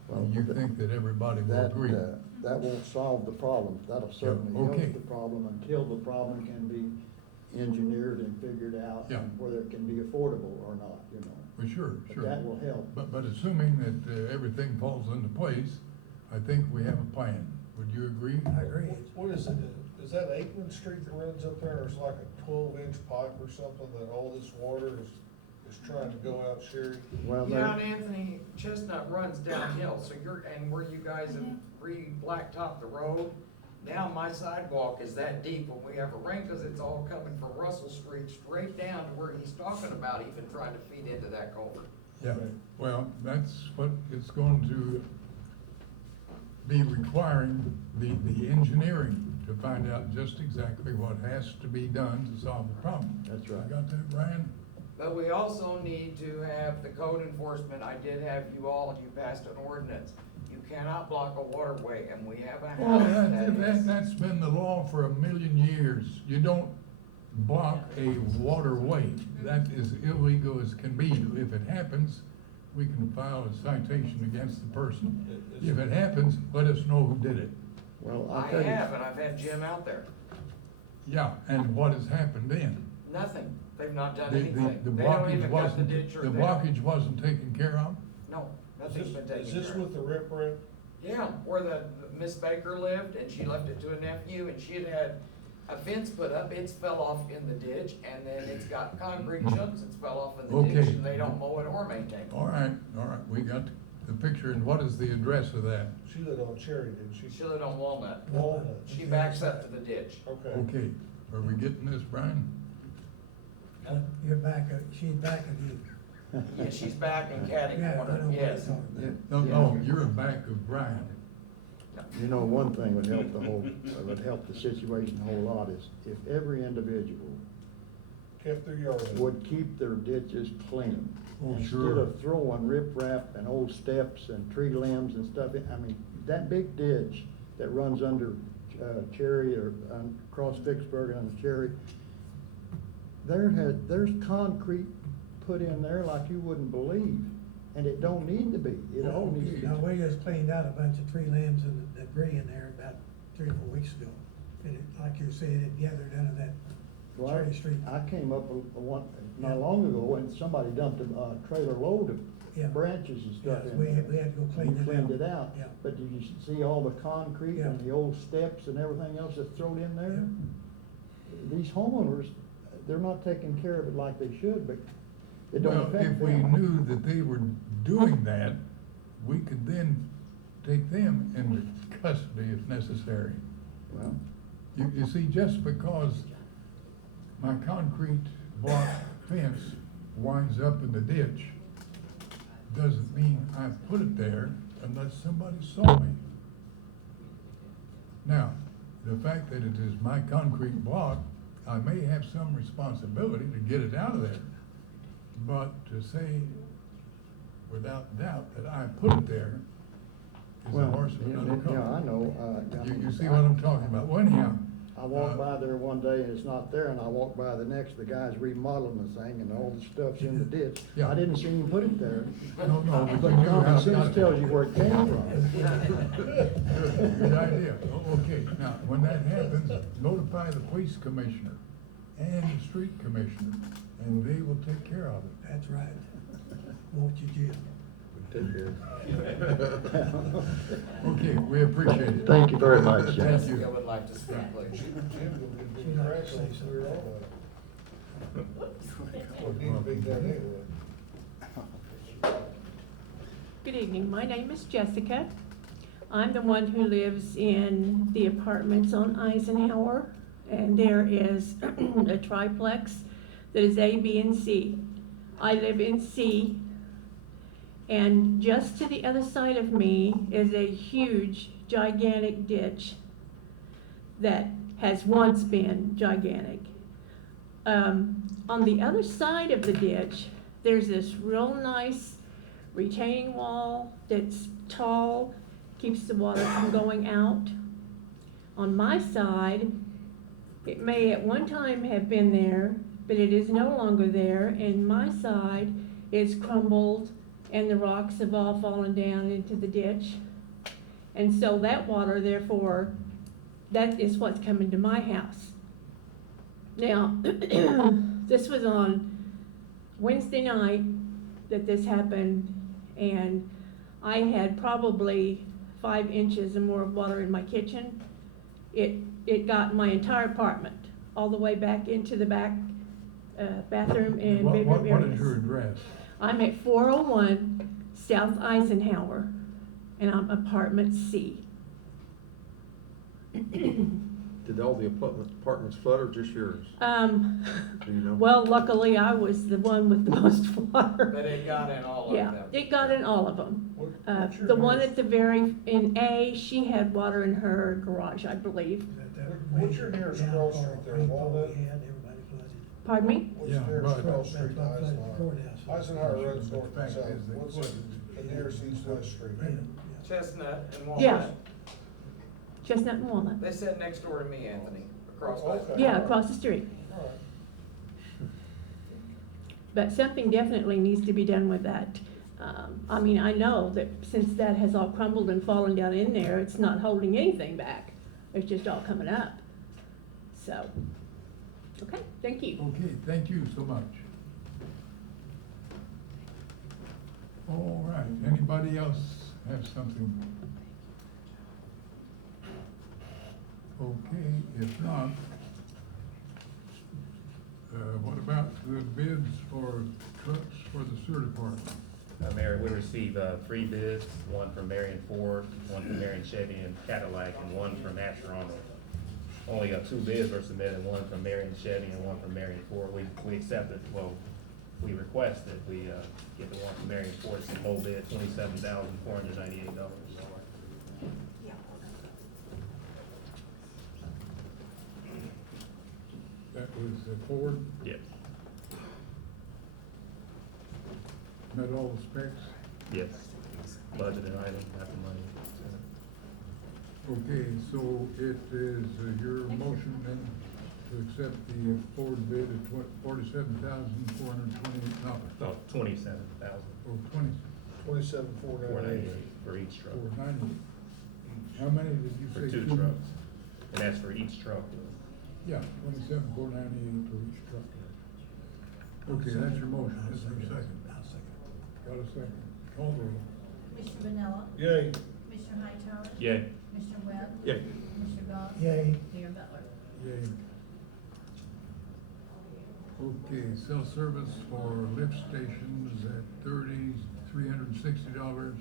Well, You think that everybody will that, agree? that won't solve the problem. That'll certainly okay. help the problem until the problem can be engineered and figured out, Yeah. and whether it can be affordable or not, you know. For sure, But sure. that will help. But assuming that everything falls into place, I think we have a plan. Would you agree? I agree. What is it, is that Aikman Street that runs up there, or is like a 12-inch pipe or something that all this water is trying to go out, Sherry? Well, Yeah, there, and Anthony, Chestnut runs downhill, so and where you guys have re-blacktopped the road, now my sidewalk is that deep when we have a rain, cause it's all coming from Russell Street straight down to where he's talking about, even trying to feed into that culvert. Yeah, well, that's what it's going to be requiring, the engineering to find out just exactly what has to be done to solve the problem. That's right. You got that, Brian? But we also need to have the code enforcement, I did have you passed an ordinance. You cannot block a waterway, and we have a Well, house that's been the law for 1,000,000 years. You don't block a waterway. That is illegal as can be. If it happens, we can file a citation against the person. If it happens, let us know who did it. well, I I'll tell you. have, and I've had Jim out there. Yeah, and what has happened then? Nothing. They've not done The anything. the They don't blockage even got the wasn't, ditch or the they don't- blockage wasn't taken care of? No, nothing's been taken Is care this of. with the riprap? Yeah, where the Miss Baker lived, and she left it to a nephew, and she had a fence put up, it's fell off in the ditch, and then it's got concrete chunks, it's fell off in the ditch, Okay. and they don't mow it or maintain it. All right, we got the picture, and what is the address of that? She lived on Cherry, didn't she? She lived on Walnut. Walnut. She backs up to the ditch. Okay. Okay, are we getting this, Brian? You're back, she's back of you. Yeah, she's back in Caddy Yeah, I Corner, know what you're yes. talking about. No, you're in back of Brian. You know, one thing would help would help the situation a whole lot is if every individual Kept their yard up. would keep their ditches clean. Oh, Instead sure. of throwing riprap and old steps and tree limbs and stuff, I mean, that big ditch that runs under, Cherry or across Vicksburg and under Cherry, there's concrete put in there like you wouldn't believe, and it don't need to be. It all needs to be. Now, we just cleaned out a bunch of tree limbs and debris in there about 3 or 4 weeks ago. And it, like you said, it gathered under that Well, Cherry Street. I came up not long ago when somebody dumped a trailer load Yeah. of branches and stuff Yes, in we there. had to go clean it out. We cleaned it out. Yeah. But did you see all the concrete and Yeah. the old steps and everything else that's thrown in there? These homeowners, they're not taking care of it like they should, but it don't Well, affect if we them. knew that they were doing that, we could then take them into custody if necessary. Well, You see, just because my concrete block fence winds up in the ditch, doesn't mean I put it there unless somebody saw me. Now, the fact that it is my concrete block, I may have some responsibility to get it out of there. But to say without doubt that I put it there is a well, horse of another yeah, color. I know. You see what I'm talking about? Well, anyhow. I walked by there one day and it's not there, and I walked by the next, the guy's remodeling the thing and all the stuff's in the ditch. Yeah. I didn't see him put it there. No, but But you knew how common not sense to. tells you where it came from. Good idea. Okay, now, when that happens, notify the police commissioner and the street commissioner, and they will take care of it. That's right. Won't you, Jim? Take care. Okay, we appreciate it. Thank you very much, Jim. Thank Jessica you. would like to speak, please. She'd like to say something. Good evening, my name is Jessica. I'm the one who lives in the apartments on Eisenhower, and there is a triplex that is A, B, and C. I live in C, and just to the other side of me is a huge, gigantic ditch that has once been gigantic. On the other side of the ditch, there's this real nice retaining wall that's tall, keeps the water from going out. On my side, it may at one time have been there, but it is no longer there, and my side is crumbled and the rocks have all fallen down into the ditch. And so that water, therefore, that is what's coming to my house. Now, this was on Wednesday night that this happened, and I had probably 5 inches or more of water in my kitchen. It got my entire apartment, all the way back into the back bathroom and bedroom areas. What is your address? I'm at 401 South Eisenhower, and I'm apartment C. Did all the apartments flood or just yours? Do you know? Well, luckily I was the one with the most water. But it got in all of Yeah, them. it got in all of them. What's your The one nearest- at the very, in A, she had water in her garage, I believe. What's your nearest cross street there, Walnut? Everybody flooded. Pardon me? What's Yeah, nearest right. cross street to That's what flooded the Eisenhower? courthouse. Eisenhower Road's north The and fact south, is they what's flooded the nearest east-west street? Yeah, yeah. Chestnut and Walnut. Yeah. Chestnut and Walnut. They sit next door to me, Anthony, across Oh, my. okay. Yeah, across the street. All right. But something definitely needs to be done with that. I mean, I know that since that has all crumbled and fallen down in there, it's not holding anything back. It's just all coming up. So, okay, thank you. Okay, thank you so much. All right, anybody else have something? Okay, if not, what about the bids for trucks for the sewer department? Mayor, we received 3 bids, one from Marion Ford, one from Marion Chevy and Cadillac, and one from Asher Arnold. Only 2 bids were submitted, one from Marion Chevy and one from Marion Ford. We accepted, well, we requested, we get the one from Marion Ford, it's a low bid, $27,498. That was the Ford, Yes, met all the specs. yes, budgeted item, got the money. Okay, so it is your motion then to accept the Ford bid at $47,428. No, 27,498 Or 27,498. for each truck, 498. How many did you for say? 2 trucks, and that's for each truck. Yeah, 27,498 for each truck. Okay, that's your motion, is there a second? I'll second. Got a second, call the roll. Commissioner Vanilla, Yay. Commissioner Hightower, Yay. Commissioner Webb, Yay. Commissioner Goss, Yay. Mayor Butler. Yay. Okay, self-service for lift stations at $3,360,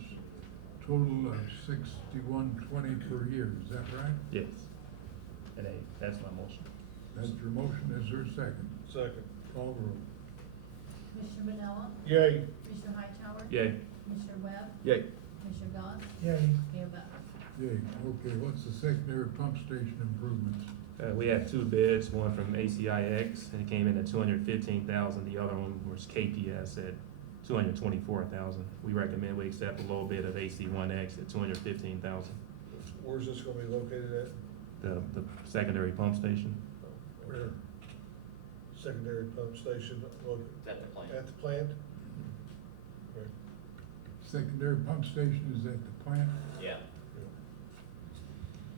total of $6120 per year, is that right? Yes, and that's my motion. That's your motion, is there a second? Second. Call the roll. Commissioner Vanilla, Yay. Commissioner Hightower. Yay. Commissioner Webb, Yay. Commissioner Goss, Yay. Mayor Butler. Yay, okay, what's the secondary pump station improvements? We have 2 bids, one from ACIX, and it came in at $215,000. The other one was KPS at $224,000. We recommend we accept a low bid of AC1X at $215,000. Where's this gonna be located at? The secondary pump station. Where? Secondary pump station, At the plant. at the plant? Okay. Secondary pump station is at the plant? Yeah.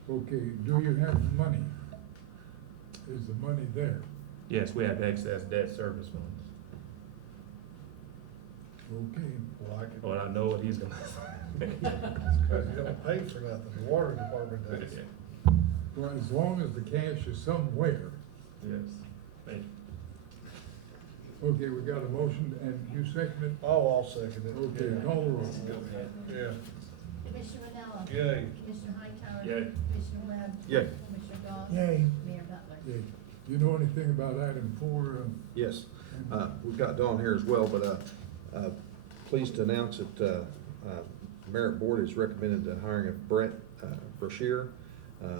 Okay, do you have the money? Is the money there? Yes, we have excess debt service funds. Okay. Well, I know what he's gonna say. Because you don't pay for nothing, the water department does. Well, as long as the cash is somewhere. Yes. Thank you. Okay, we got a motion, and you second it? Oh, I'll second it. Okay, call the roll. Yeah. Commissioner Manella? Yay. Commissioner Hightower? Yay. Commissioner Webb? Yay. Commissioner Goss? Yay. Mayor Butler? Okay. Do you know anything about item 4? Yes, we've got Dawn here as well, but, pleased to announce that, Merit Board has recommended the hiring of Brett, Brashear,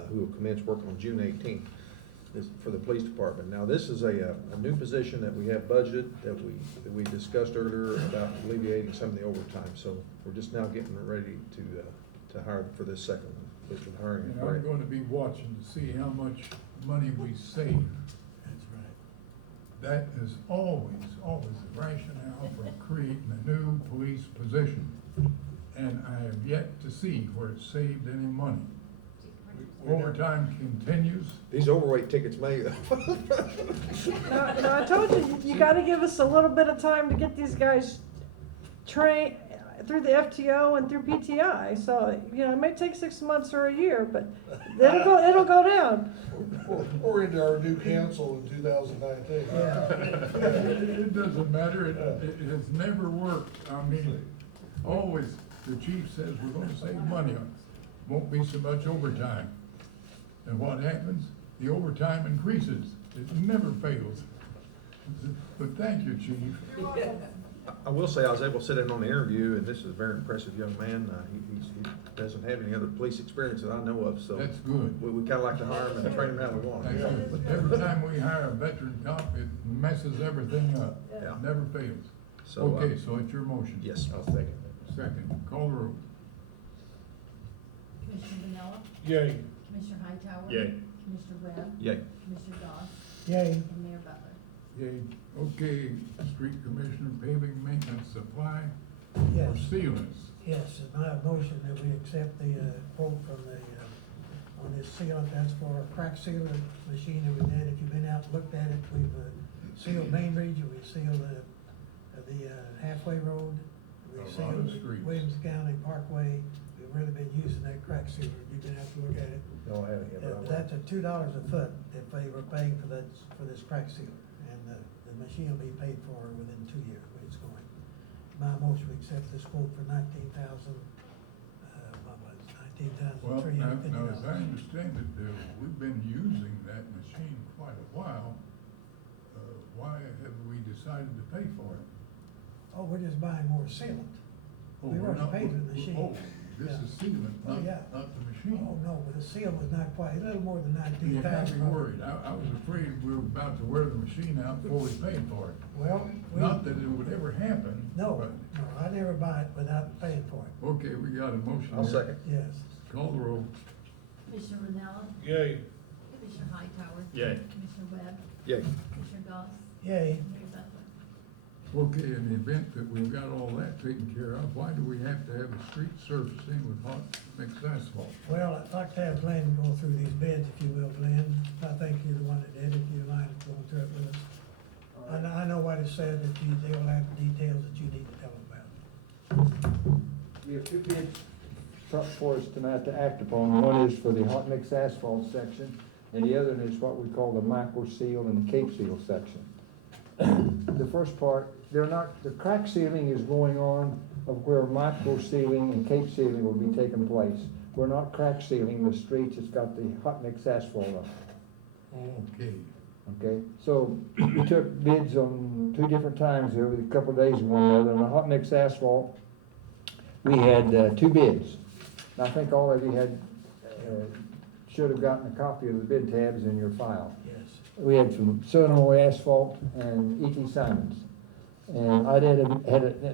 who will commence work on June 18th for the police department. Now, this is a new position that we have budgeted, that we discussed earlier about alleviating some of the overtime. So we're just now getting ready to hire for this second one, with the hiring of And I'm Brett. going to be watching to see how much money we save. That's right. That is always the rationale for creating a new police position. And I have yet to see where it saved any money. Overtime continues. These overweight tickets may. No, I told you, you gotta give us a little bit of time to get these guys trained through the FTO and through PTI. So, you know, it may take 6 months or a year, but it'll go down. We're into our new council in 2019. It doesn't matter, it has never worked. I mean, always, the chief says we're gonna save money on it. Won't be so much overtime. And what happens? The overtime increases. It never fails. But thank you, chief. I will say, I was able to sit in on the interview, and this is a very impressive young man. He doesn't have any other police experience that I know of, so. That's good. We kind of like to hire him and train him how we want. That's good. Every time we hire a veteran cop, it messes everything up. Yeah. Never fails. So, Okay, so it's your motion. Yes, I'll second. Second, call the roll. Commissioner Manella? Yay. Commissioner Hightower? Yay. Commissioner Webb? Yay. Commissioner Goss? Yay. And Mayor Butler? Yay. Okay, street commissioner paving maintenance supply Yes. or sealants. Yes, and my motion that we accept the quote from the, on this sealant, that's for a crack sealer machine that we did. If you've been out and looked at it, we've sealed Main Ridge, and we sealed the halfway road. We A lot of sealed streets. Williams County Parkway. We've really been using that crack sealer. You've been out to look at it. No, I haven't yet, but I will. That's at $2 a foot if they were paying for that, for this crack sealer. And the machine will be paid for within 2 years when it's going. My motion, we accept this quote for Well, now, as I $19,350. understand it, we've been using that machine quite a while. Why have we decided to pay for it? Oh, we're just buying more sealant. Oh, We've we're already not- paid for the machine. Oh, this Yeah. is sealant, Oh, yeah. not the machine. Oh, no, but the seal was not quite, a little more than You got me 19,000. worried. I was afraid we were about to wear the machine out before we paid for it. Well, Not that it would ever happen. no, but- no, I never buy it without paying for it. Okay, we got a motion. I'll here. second. Yes. Call the roll. Commissioner Manella? Yay. Commissioner Hightower? Yay. Commissioner Webb? Yay. Commissioner Goss? Yay. Mayor Butler? Okay, in the event that we've got all that taken care of, why do we have to have a street surfacing with hot mixed asphalt? Well, I'd like to have Glenn go through these bids, if you will, Glenn. I think you're the one that did it, if you mind going through it with us. I know what it said, that they will have the details that you need to tell them about. We have 2 bids for us tonight to act upon. One is for the hot mix asphalt section, and the other is what we call the micro seal and the cape seal section. The first part, the crack sealing is going on of where micro sealing and cape sealing will be taking place. We're not crack sealing the streets, it's got the hot mix asphalt on it. Okay. Okay, so we took bids on 2 different times here, with a couple of days of one another. On the hot mix asphalt, we had 2 bids. And I think all of you had, should have gotten a copy of the bid tabs in your file. Yes. We had from Southern Illinois Asphalt and E.T. Simons. And I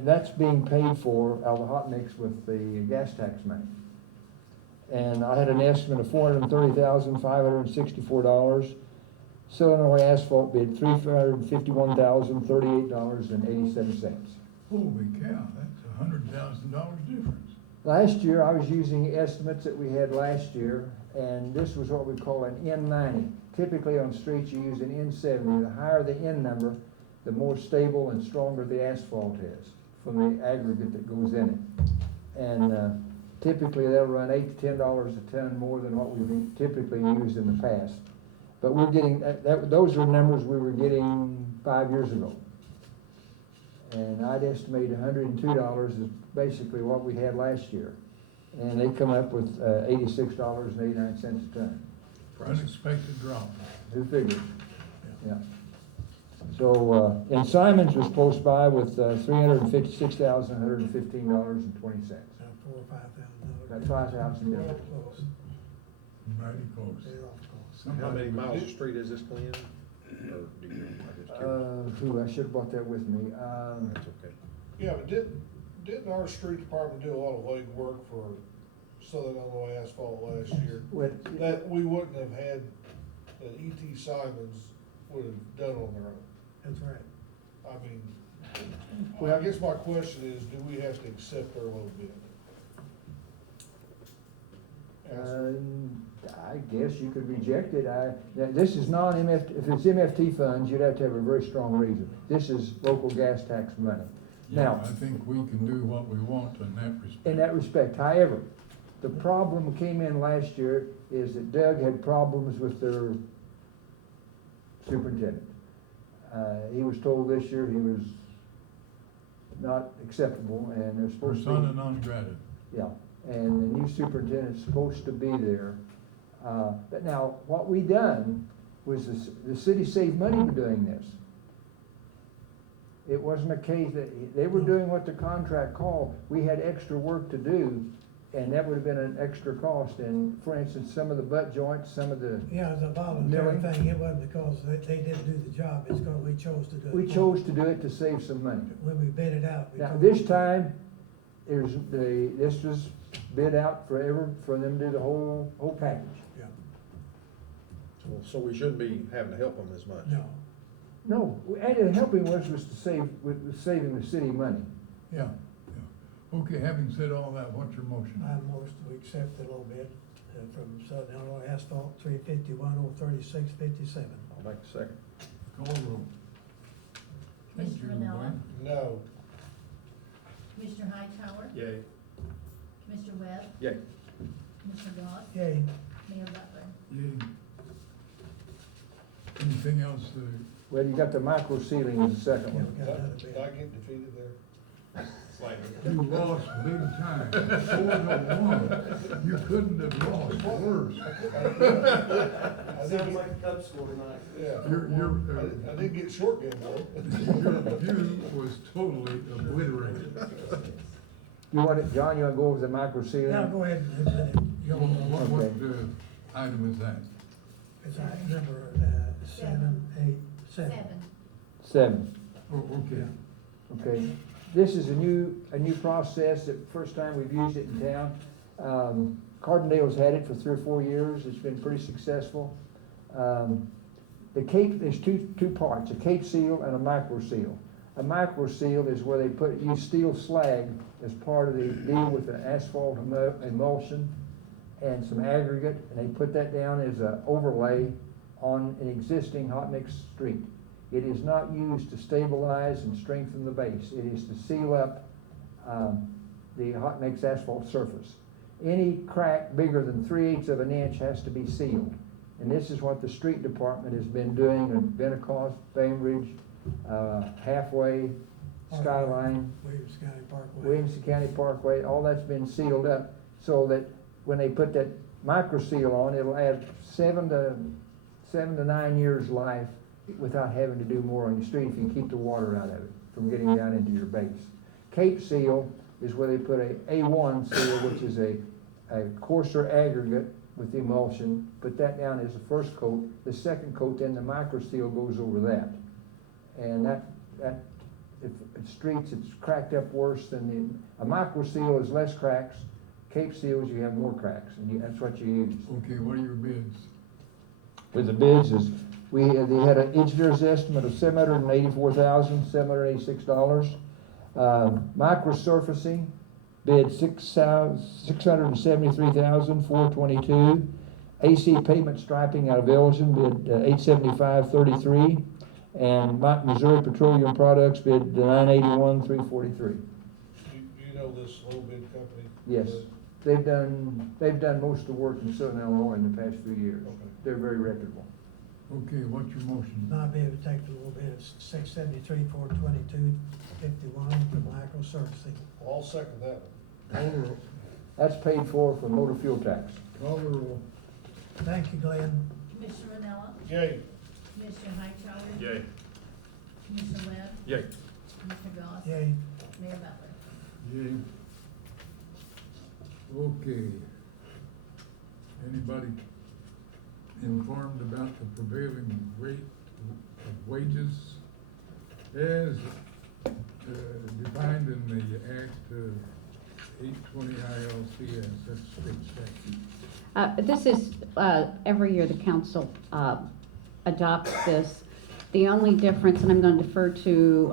that's being paid for out of the hot mix with the gas tax money. And I had an estimate of $430,564. Southern Illinois Asphalt bid $351,038.87. Holy cow, that's $100,000 difference. Last year, I was using estimates that we had last year, and this was what we call an N90. Typically on streets, you use an N70. The higher the N number, the more stable and stronger the asphalt is. from the aggregate that goes in it. And typically they'll run $8 to $10 a ton more than what we've typically used in the past. But we're getting, those are numbers we were getting 5 years ago. And I'd estimate $102 is basically what we had last year. And they come up with $86.89 a ton. Unexpected drop. Who figures? Yeah. So, and Simon's was close by with $356,115.20. $4,000 or $5,000. That's $5,000 difference. Close. Mighty close. They're all close. How many miles of street is this, Glenn? Or do you, I'm just curious. I should have brought that with me. That's okay. Yeah, but didn't our street department do a lot of legwork for Southern Illinois Asphalt last year? That we wouldn't have had, that E.T. Simons would have done on their own. That's right. I mean, well, I guess my question is, do we have to accept their low bid? I guess you could reject it. This is non-MFT, if it's MFT funds, you'd have to have a very strong reason. This is local gas tax money. Yeah, Now, I think we can do what we want in that respect. in that respect, however, the problem came in last year is that Doug had problems with their superintendent. He was told this year he was not acceptable, and they're supposed to be. Persona non grata. Yeah, and the new superintendent's supposed to be there. But now, what we done was the city saved money by doing this. It wasn't a case that, they were doing what the contract called. We had extra work to do, and that would have been an extra cost. And for instance, some of the butt joints, some of the. Yeah, it was a voluntary milling. thing. It wasn't because they didn't do the job. It's because we chose to do it. We chose to do it to save some money. When we bid it out. Now, this time, this was bid out for them to do the whole package. Yeah. So we shouldn't be having to help them as much. No. No, and helping was to saving the city money. Yeah, yeah. Okay, having said all that, what's your motion? I most to accept the low bid from Southern Illinois Asphalt, 351-036-57. I'll make a second. Call roll. Thank you, Mr. Manella? Gwen. No. Commissioner Hightower? Yay. Commissioner Webb? Yay. Commissioner Ross? Yay. Mayor Butler? Yay. Anything else to? Well, you got the micro sealing as the second one. Yeah, we got another Did bid. I get defeated there? You lost big time, 4-1. You couldn't have lost worse. Sounds like a cup score tonight. Yeah. I didn't get short game though. Your view was totally obliterated. You want it, John, you want to go over the micro sealing? Now, go ahead and, What Okay. Item is that? it's item number 787. 7. Oh, okay. Okay, this is a new process, the first time we've used it in town. Carbondale's had it for 3 or 4 years, it's been pretty successful. The cape, there's two parts, a cape seal and a micro seal. A micro seal is where they use steel slag as part of the deal with the asphalt emulsion and some aggregate, and they put that down as an overlay on an existing hot mix street. It is not used to stabilize and strengthen the base. It is to seal up the hot mix asphalt surface. Any crack bigger than 3/8 of an inch has to be sealed. And this is what the street department has been doing in Bennecost, Bainbridge, Halfway, Skyline, Williamson County Parkway, all that's been sealed up so that when they put that micro seal on, it'll add 7 to 9 years life without having to do more on your street if you keep the water out of it from getting down into your base. Cape seal is where they put a A1 seal, which is a coarser aggregate with the emulsion, put that down as the first coat. The second coat, then the micro seal goes over that. And that if streets, it's cracked up worse than a micro seal is less cracks. Cape seals, you have more cracks, and that's what you use. Okay, what are your bids? With the bids is, they had an engineer's estimate of $784,786. Micro surfacing bid $673,422. AC pavement striping out of Elgin bid $875,33. And Missouri Petroleum Products bid $981,343. know this low bid company? Yes, they've done most of the work in Southern Illinois in the past few years. Okay. They're very reputable. Okay, what's your motion? I'll be able to take the little bit of 673,422.51 for micro servicing. Well, I'll second that one. Call the roll. That's paid for motor fuel tax. Call the roll. Thank you, Glenn. Commissioner Ranella, Yay. Commissioner Hightower. Yay. Commissioner Webb, Yay. Commissioner Goss. Yay. Mayor Butler. Yay. Okay. Anybody informed about the prevailing rate of wages as defined in the Act 820 ILCS, that's state statute? This is, every year the council adopts this. The only difference, and I'm going to defer to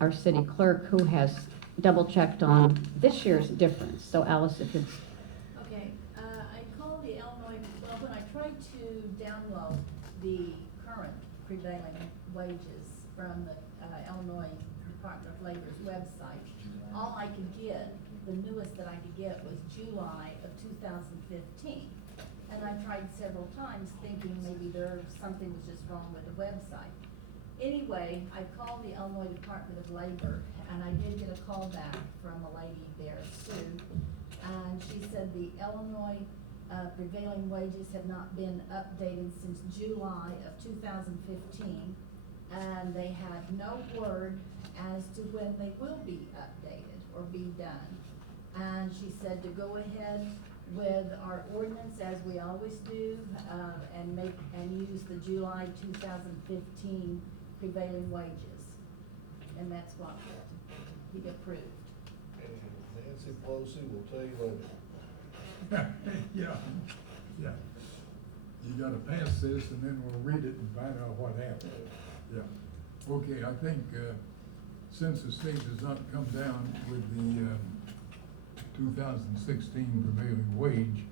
our city clerk who has double-checked on this year's difference. So Alice, if you Okay, I called the Illinois, well, when I tried to download the current prevailing wages from the Illinois Department of Labor's website, all I could get, the newest that I could get was July of 2015. And I tried several times thinking maybe something was just wrong with the website. Anyway, I called the Illinois Department of Labor, and I did get a call back from a lady there, Sue, and she said the Illinois prevailing wages have not been updated since July of 2015, and they had no word as to when they will be updated or be done. And she said to go ahead with our ordinance as we always do, and use the July 2015 prevailing wages. And that's what he approved. And Nancy Pelosi will tell you later. Yeah, yeah. You gotta pass this and then we'll read it and find out what happened. Yeah. Okay, I think, since the state does not come down with the, 2016 prevailing wage,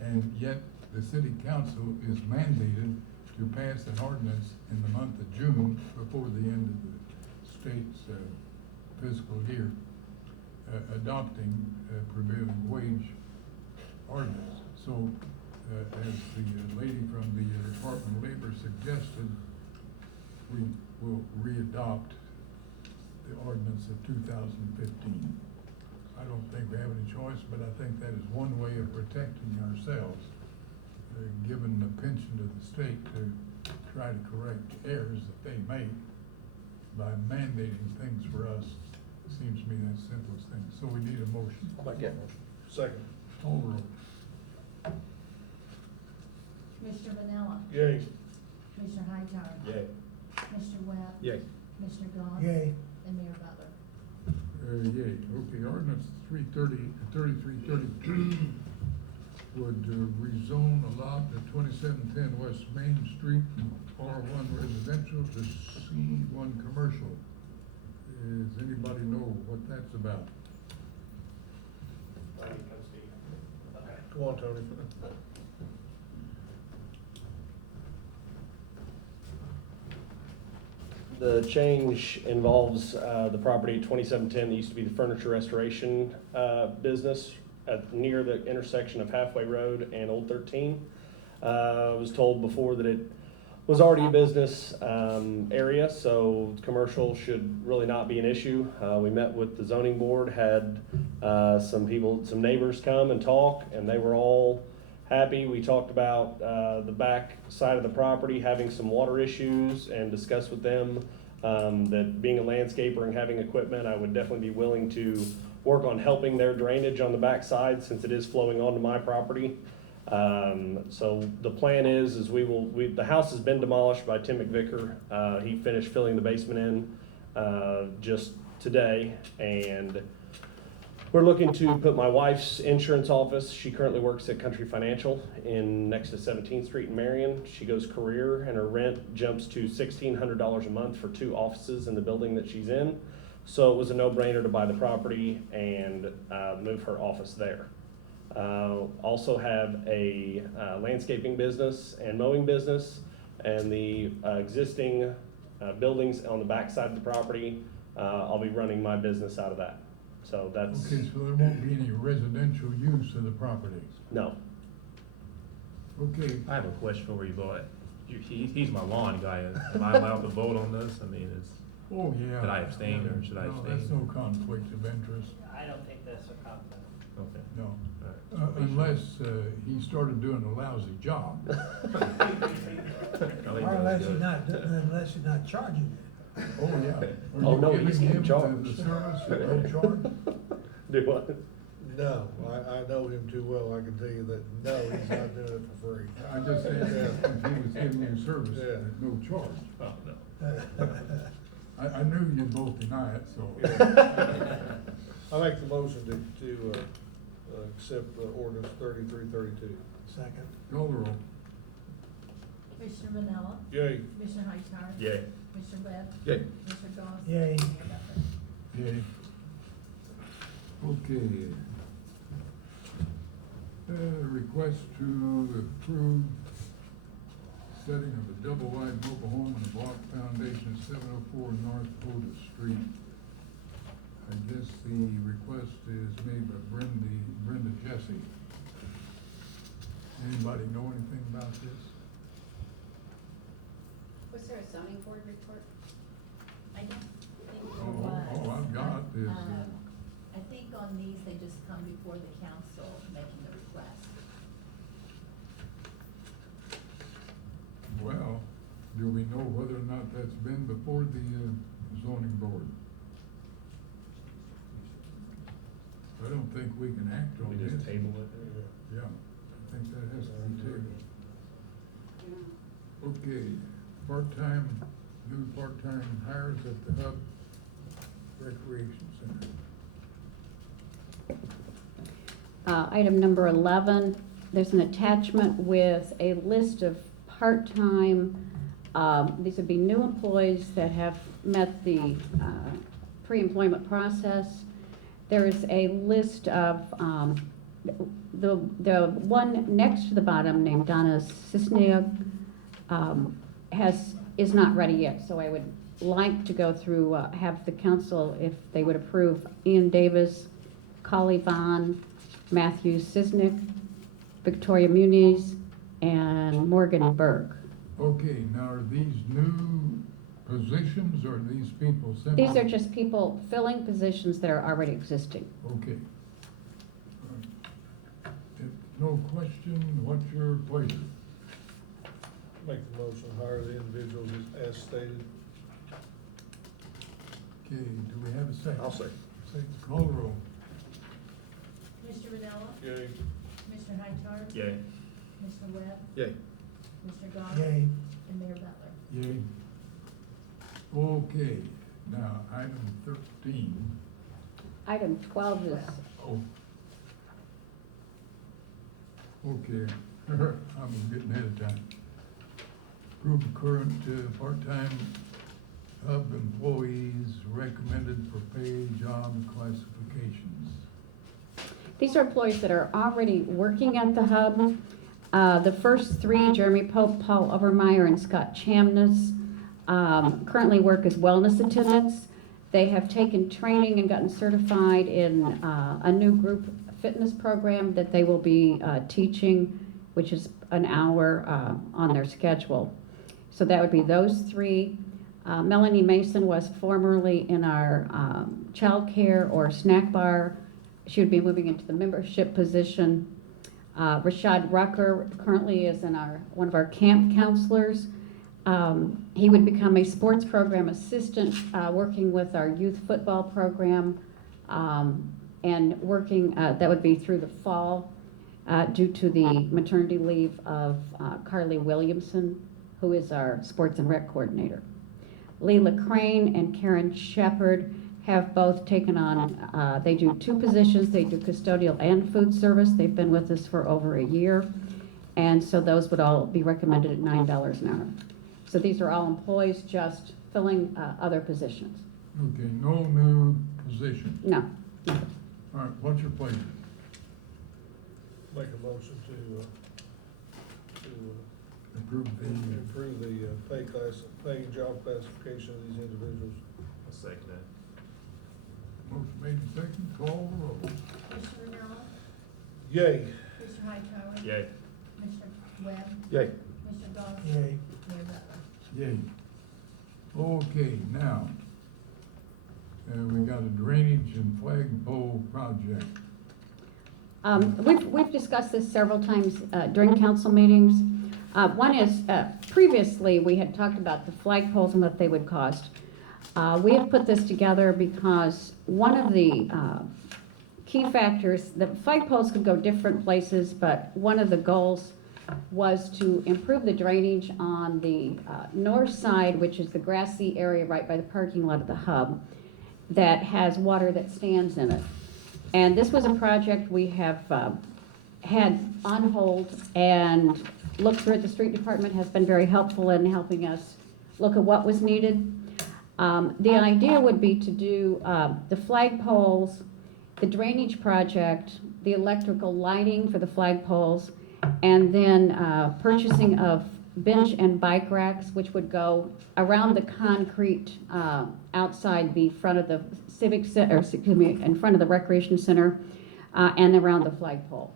and yet the city council is mandated to pass an ordinance in the month of June before the end of the state's fiscal year, adopting a prevailing wage ordinance. So, as the lady from the Department of Labor suggested, we will re-adopt the ordinance of 2015. I don't think we have any choice, but I think that is one way of protecting ourselves, given the pension to the state to try to correct errors that they make by mandating things for us. It seems to me that's the simplest thing. So we need a motion. Second. Call roll. Commissioner Ranella, Yay. Commissioner Hightower. Yay. Commissioner Webb. Yay. Commissioner Goss. Yay. And Mayor Butler. Yay. Okay, ordinance 3332 would rezone a lot at 2710 West Main Street from R1 residential to C1 commercial. Does anybody know what that's about? Come on, Tony. The change involves the property at 2710 that used to be the furniture restoration business near the intersection of Halfway Road and Old 13. I was told before that it was already a business area, so commercial should really not be an issue. We met with the zoning board, had some neighbors come and talk, and they were all happy. We talked about the back side of the property having some water issues and discussed with them that being a landscaper and having equipment, I would definitely be willing to work on helping their drainage on the back side since it is flowing onto my property. So the plan is the house has been demolished by Tim McVicker. He finished filling the basement in just today, and we're looking to put my wife's insurance office. She currently works at Country Financial next to 17th Street in Marion. She goes career, and her rent jumps to $1,600 a month for 2 offices in the building that she's in. So it was a no-brainer to buy the property and move her office there. Also have a landscaping business and mowing business, and the existing buildings on the back side of the property, I'll be running my business out of that. So that's, Okay, so there won't be any residential use of the property? no. Okay, I have a question for you, boy. He's my lawn guy. Am I allowed to vote on this? I mean, oh, yeah. Should I abstain or should I No, abstain? that's no conflict of interest, I don't think that's a conflict. Okay. no. All right. Unless, he started doing a lousy job. I think Or that was good. unless you're not charging you. Oh, yeah. Oh, Are no, you he's giving getting him charged. the service at no charge? Do what? No, I know him too well, I can tell you that, no, he's not doing it for free. I just asked if he was giving you service Yeah. at no charge. Oh, no. I knew you'd both deny it, so. I make the motion to accept the ordinance 3332. Second. Call the roll. Commissioner Manella? Yay. Commissioner Hightower? Yay. Commissioner Webb? Yay. Commissioner Goss? Yay. Mayor Butler? Yay. Okay. Request to approve setting of a double-wide mobile home and a block foundation at 704 North Otis Street. I guess the request is made by Brenda Jesse. Anybody know anything about this? Was there a zoning board report? I don't think there Oh, was. oh, I've got this. I think on these, they just come before the council making the request. Well, do we know whether or not that's been before the zoning board? I don't think we can act on We this. just table it? Yeah, I think that has to be tabled. Okay, new part-time hires at the Hub Recreation Center. Item number 11, there's an attachment with a list of part-time, these would be new employees that have met the pre-employment process. There is a list of, the one next to the bottom named Donna Cisniak is not ready yet, so I would like to go through, have the council, if they would approve, Ian Davis, Collie Vaughn, Matthew Cisnick, Victoria Muniz, and Morgan Berg. Okay, now are these new positions or are these people simply? These are just people filling positions that are already existing. Okay. If no question, what's your pleasure? Make the motion, hire the individuals as stated. Okay, do we have a second? I'll second. Second, call the roll. Commissioner Manella? Yay. Commissioner Hightower? Yay. Commissioner Webb? Yay. Commissioner Goss? Yay. And Mayor Butler? Yay. Okay, now, item 13. Item 12 is, Oh. Okay, I'm getting ahead of time. Approve current part-time Hub employees recommended for pay job classifications. these are employees that are already working at the Hub. The first three, Jeremy Pope, Paul Overmeyer, and Scott Chamness, currently work as wellness attendants. They have taken training and gotten certified in a new group fitness program that they will be teaching, which is an hour on their schedule. So that would be those three. Melanie Mason was formerly in our child care or snack bar. She would be moving into the membership position. Rashad Rucker currently is in one of our camp counselors. He would become a sports program assistant, working with our youth football program, and working, that would be through the fall, due to the maternity leave of Carly Williamson, who is our sports and rec coordinator. Leila Crane and Karen Shepard have both taken on, they do two positions. They do custodial and food service. They've been with us for over a year. And so those would all be recommended at $9 an hour. So these are all employees just filling other positions. Okay, no new position. No. All right, what's your pleasure? Make a motion to Approve improve the pay job classification of these individuals. I'll second that. Motion made and seconded, call the roll. Commissioner Darrell? Yay. Commissioner Hightower? Yay. Commissioner Webb? Yay. Commissioner Doss? Yay. Mayor Butler? Yay. Okay, now, we got a drainage and flagpole project. We've discussed this several times during council meetings. One is, previously, we had talked about the flagpoles and what they would cost. We have put this together because one of the key factors, the flagpoles could go different places, but one of the goals was to improve the drainage on the north side, which is the grassy area right by the parking lot of the hub, that has water that stands in it. And this was a project we have had on hold, and looked through it. The street department has been very helpful in helping us look at what was needed. The idea would be to do the flagpoles, the drainage project, the electrical lighting for the flagpoles, and then purchasing of bench and bike racks, which would go around the concrete outside the front of the civic center, excuse me, in front of the recreation center, and around the flagpole,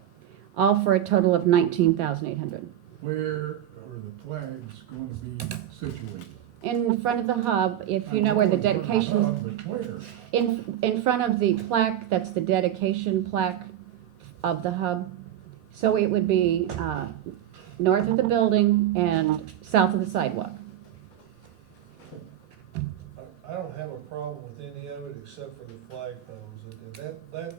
all for a total of $19,800. Where are the flags going to be situated? In front of the hub, if you know where the dedication, But where? in front of the plaque, that's the dedication plaque of the hub. So it would be north of the building and south of the sidewalk. I don't have a problem with any of it except for the flagpoles, and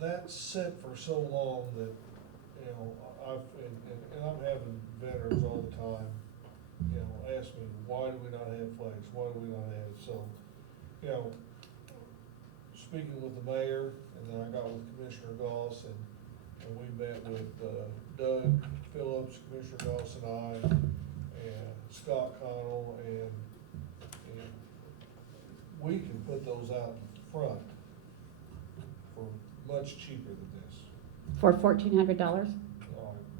that's set for so long that, you know, and I'm having veterans all the time, you know, ask me, why do we not have flags, why do we not have, so, you know, speaking with the mayor, and then I got with Commissioner Goss, and we met with Doug Phillips, Commissioner Goss and I, and Scott Connell, and we can put those out front for much cheaper than this. For $1,400?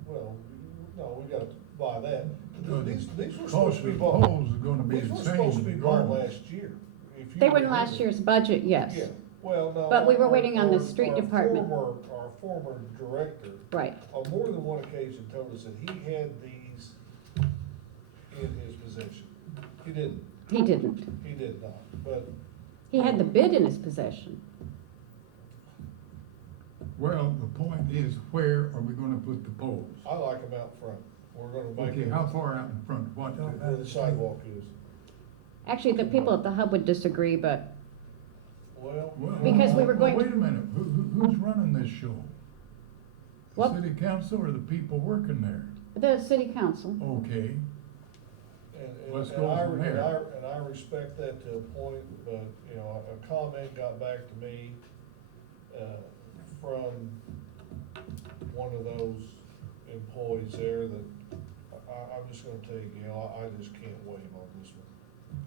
Well, no, we gotta buy that. No, These were cost supposed to of be the bought. poles are gonna be These the were same supposed to be bought regardless. last year. If you They were in remember. last year's budget, yes. Yeah, well, no. But we were waiting on the street our department. Our former director. Right. On more than one occasion told us that he had these in his possession. He didn't. He didn't. He did not, but. He had the bid in his possession. Well, the point is, where are we gonna put the poles? I like them out front. We're gonna make Okay, it how far out in front? What? where the sidewalk is. Actually, the people at the hub would disagree, but Well. Because we were going to- Wait a minute, who's running this show? The What? city council or the people working there? the city council. Okay, And Let's and go I, from and there. I respect that to a point, but, you know, a comment got back to me, from one of those employees there that I'm just gonna tell you, Gail, I just can't wait on this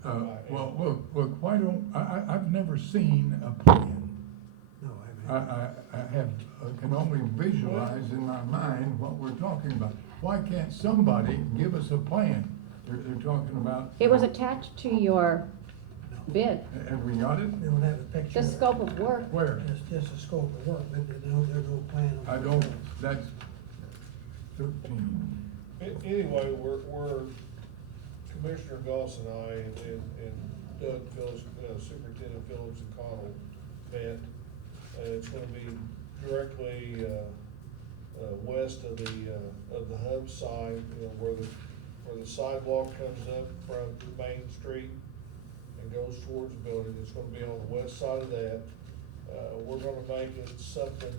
one. well, look, why don't, I've never seen a plan. No, I haven't. I can only visualize in my mind what we're talking about. Why can't somebody give us a plan? They're talking about. It was attached to your bid, Have we got it? We don't have a picture. the scope of work. Where? It's just a scope of work, but there's no plan. on I it. don't, that's 13. Anyway, we're, Commissioner Goss and I and Doug Phillips, Superintendent Phillips and Connell met. It's gonna be directly, west of the hub side, you know, where the sidewalk comes up from Main Street and goes towards the building. It's gonna be on the west side of that. We're gonna make it something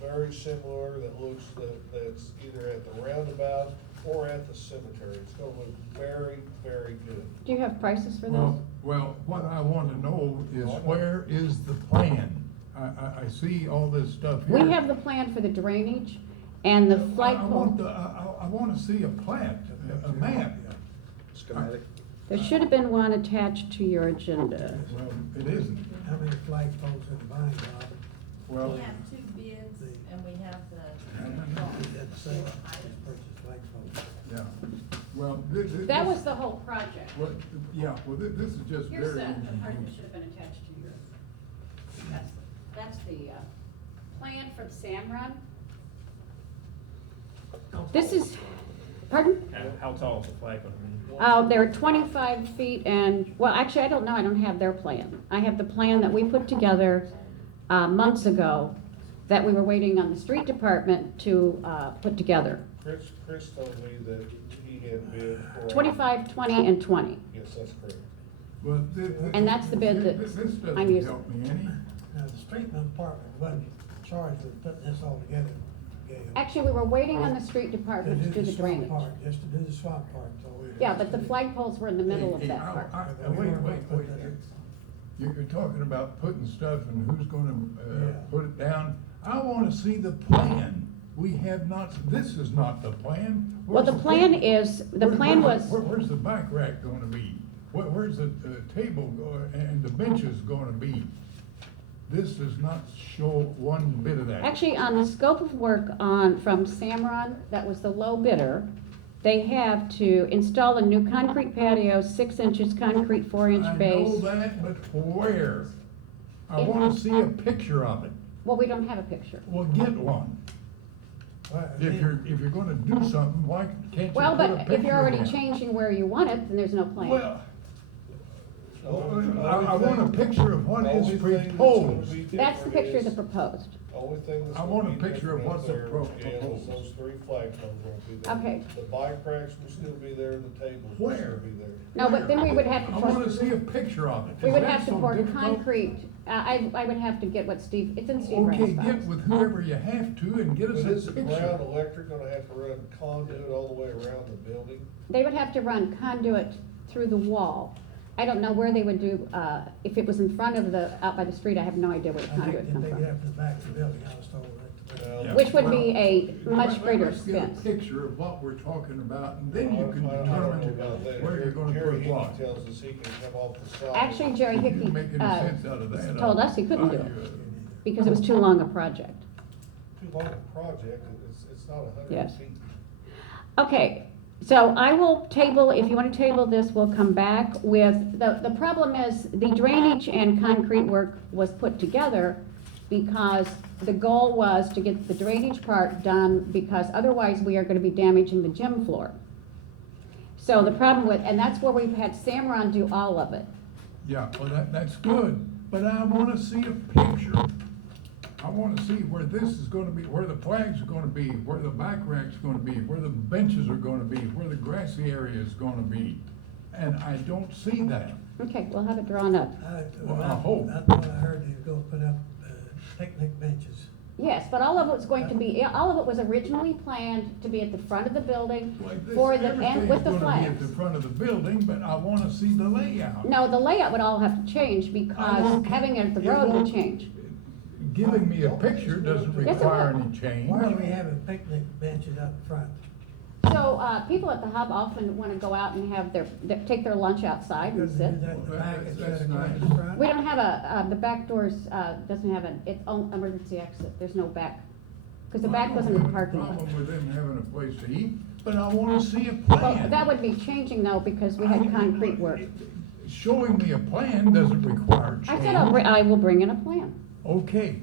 very similar that's either at the roundabout or at the cemetery. It's gonna look very, very good. Do you have prices for Well, those? well, what I want to know is where is the plan? I see all this stuff here. We have the plan for the drainage and the flagpole. I want to see a plan, a map. Schematic. There should have been one attached to your agenda. Well, it isn't. How many flagpoles in the bind, Bob? Well, We have 2 bids, and we have the. That's the same, just purchase flagpoles. yeah, well. That was the whole project. Well, yeah, well, this is just Here's very the part that interesting. should have been attached to your. That's the, plan for the sand run. This is, pardon? How tall is the flag gonna be? They're 25 feet and, well, actually, I don't know, I don't have their plan. I have the plan that we put together, months ago, that we were waiting on the street department to, put together. Chris told me that he had bid for. 25, 20, and 20. Yes, that's correct. Well, And that's the bid that This I'm doesn't using. help me any. Now, the street department wasn't charged with putting this all together, Gail. Actually, we were waiting on the street department to do the swamp drainage. part, just to do the swamp part, so we. Yeah, but the flagpoles were in the middle of Hey, that part. Wait, you're talking about putting stuff and who's gonna, put it down. I wanna see the plan. We have not, this is not the plan. Well, the plan is, the plan was, Where's the bike rack gonna be? Where's the table and the benches gonna be? This does not show one bit of that. actually, on the scope of work on, from Samron, that was the low bidder, they have to install a new concrete patio, 6 inches concrete, 4-inch base. I know that, but where? I wanna see a picture of it. Well, we don't have a picture. Well, get one. If you're gonna do something, why can't you Well, put a but picture if you're already of it? changing where you want it, then there's no plan. Well, I want a picture of what is proposed. That's the picture of the proposed. Only thing that's. I want gonna a be picture of different what's the there proposed. is those 3 flagpoles won't be there. Okay. The bike racks will still be there, the tables will Where? still be there. No, but then we would have to I pour, wanna see a picture of it. we Is would that have to so pour difficult? concrete. I would have to get what Steve, it's in Steve Okay, Rand's get files. with whoever you have to and get us But a is Brown picture. Electric gonna have to run conduit all the way around the building? They would have to run conduit through the wall. I don't know where they would do, if it was in front of the, out by the street, I have no idea where the I think conduit if comes they from. get up to the back of the building, I was told that. Yeah, Which would be well, a much greater Let's get expense. a picture of what we're talking about, and then you can I don't know determine about that. where you're gonna Jerry put Hickey what. tells us he can come off the side. Actually, Jerry Hickey, Didn't make any sense out of that. told us he couldn't do it because it was too long a project. Too long a project, it's not 100 Yes. feet. Okay, so I will table, if you want to table this, we'll come back with, the problem is, the drainage and concrete work was put together because the goal was to get the drainage part done, because otherwise we are gonna be damaging the gym floor. So the problem with, and that's where we've had Samron do all of it. Yeah, well, that's good, but I wanna see a picture. I wanna see where this is gonna be, where the flag's gonna be, where the bike rack's gonna be, where the benches are gonna be, where the grassy area is gonna be. And I don't see that. Okay, we'll have it drawn up. Well, I hope. I thought I heard they were gonna put up picnic benches. Yes, but all of it was going to be, all of it was originally planned to be at the front of the building Like this, for the, and with the everything's gonna be at flags. the front of the building, but I wanna see the layout. No, the layout would all have to change because having it at the road would change. Giving me a picture doesn't Yes, it require will. any change. Why are we having picnic benches up front? So, people at the hub often wanna go out and have take their lunch outside and Because sit. they do that in the back instead That's of going nice. in the front? We don't have the back doors, doesn't have its own emergency exit, there's no back. Cause the back wasn't in the parking lot. I don't have a problem with them having a place to eat, but I wanna see a Well, plan. that would be changing though, because we had concrete work. Showing me a plan doesn't require I change. said I will bring in a plan. Okay,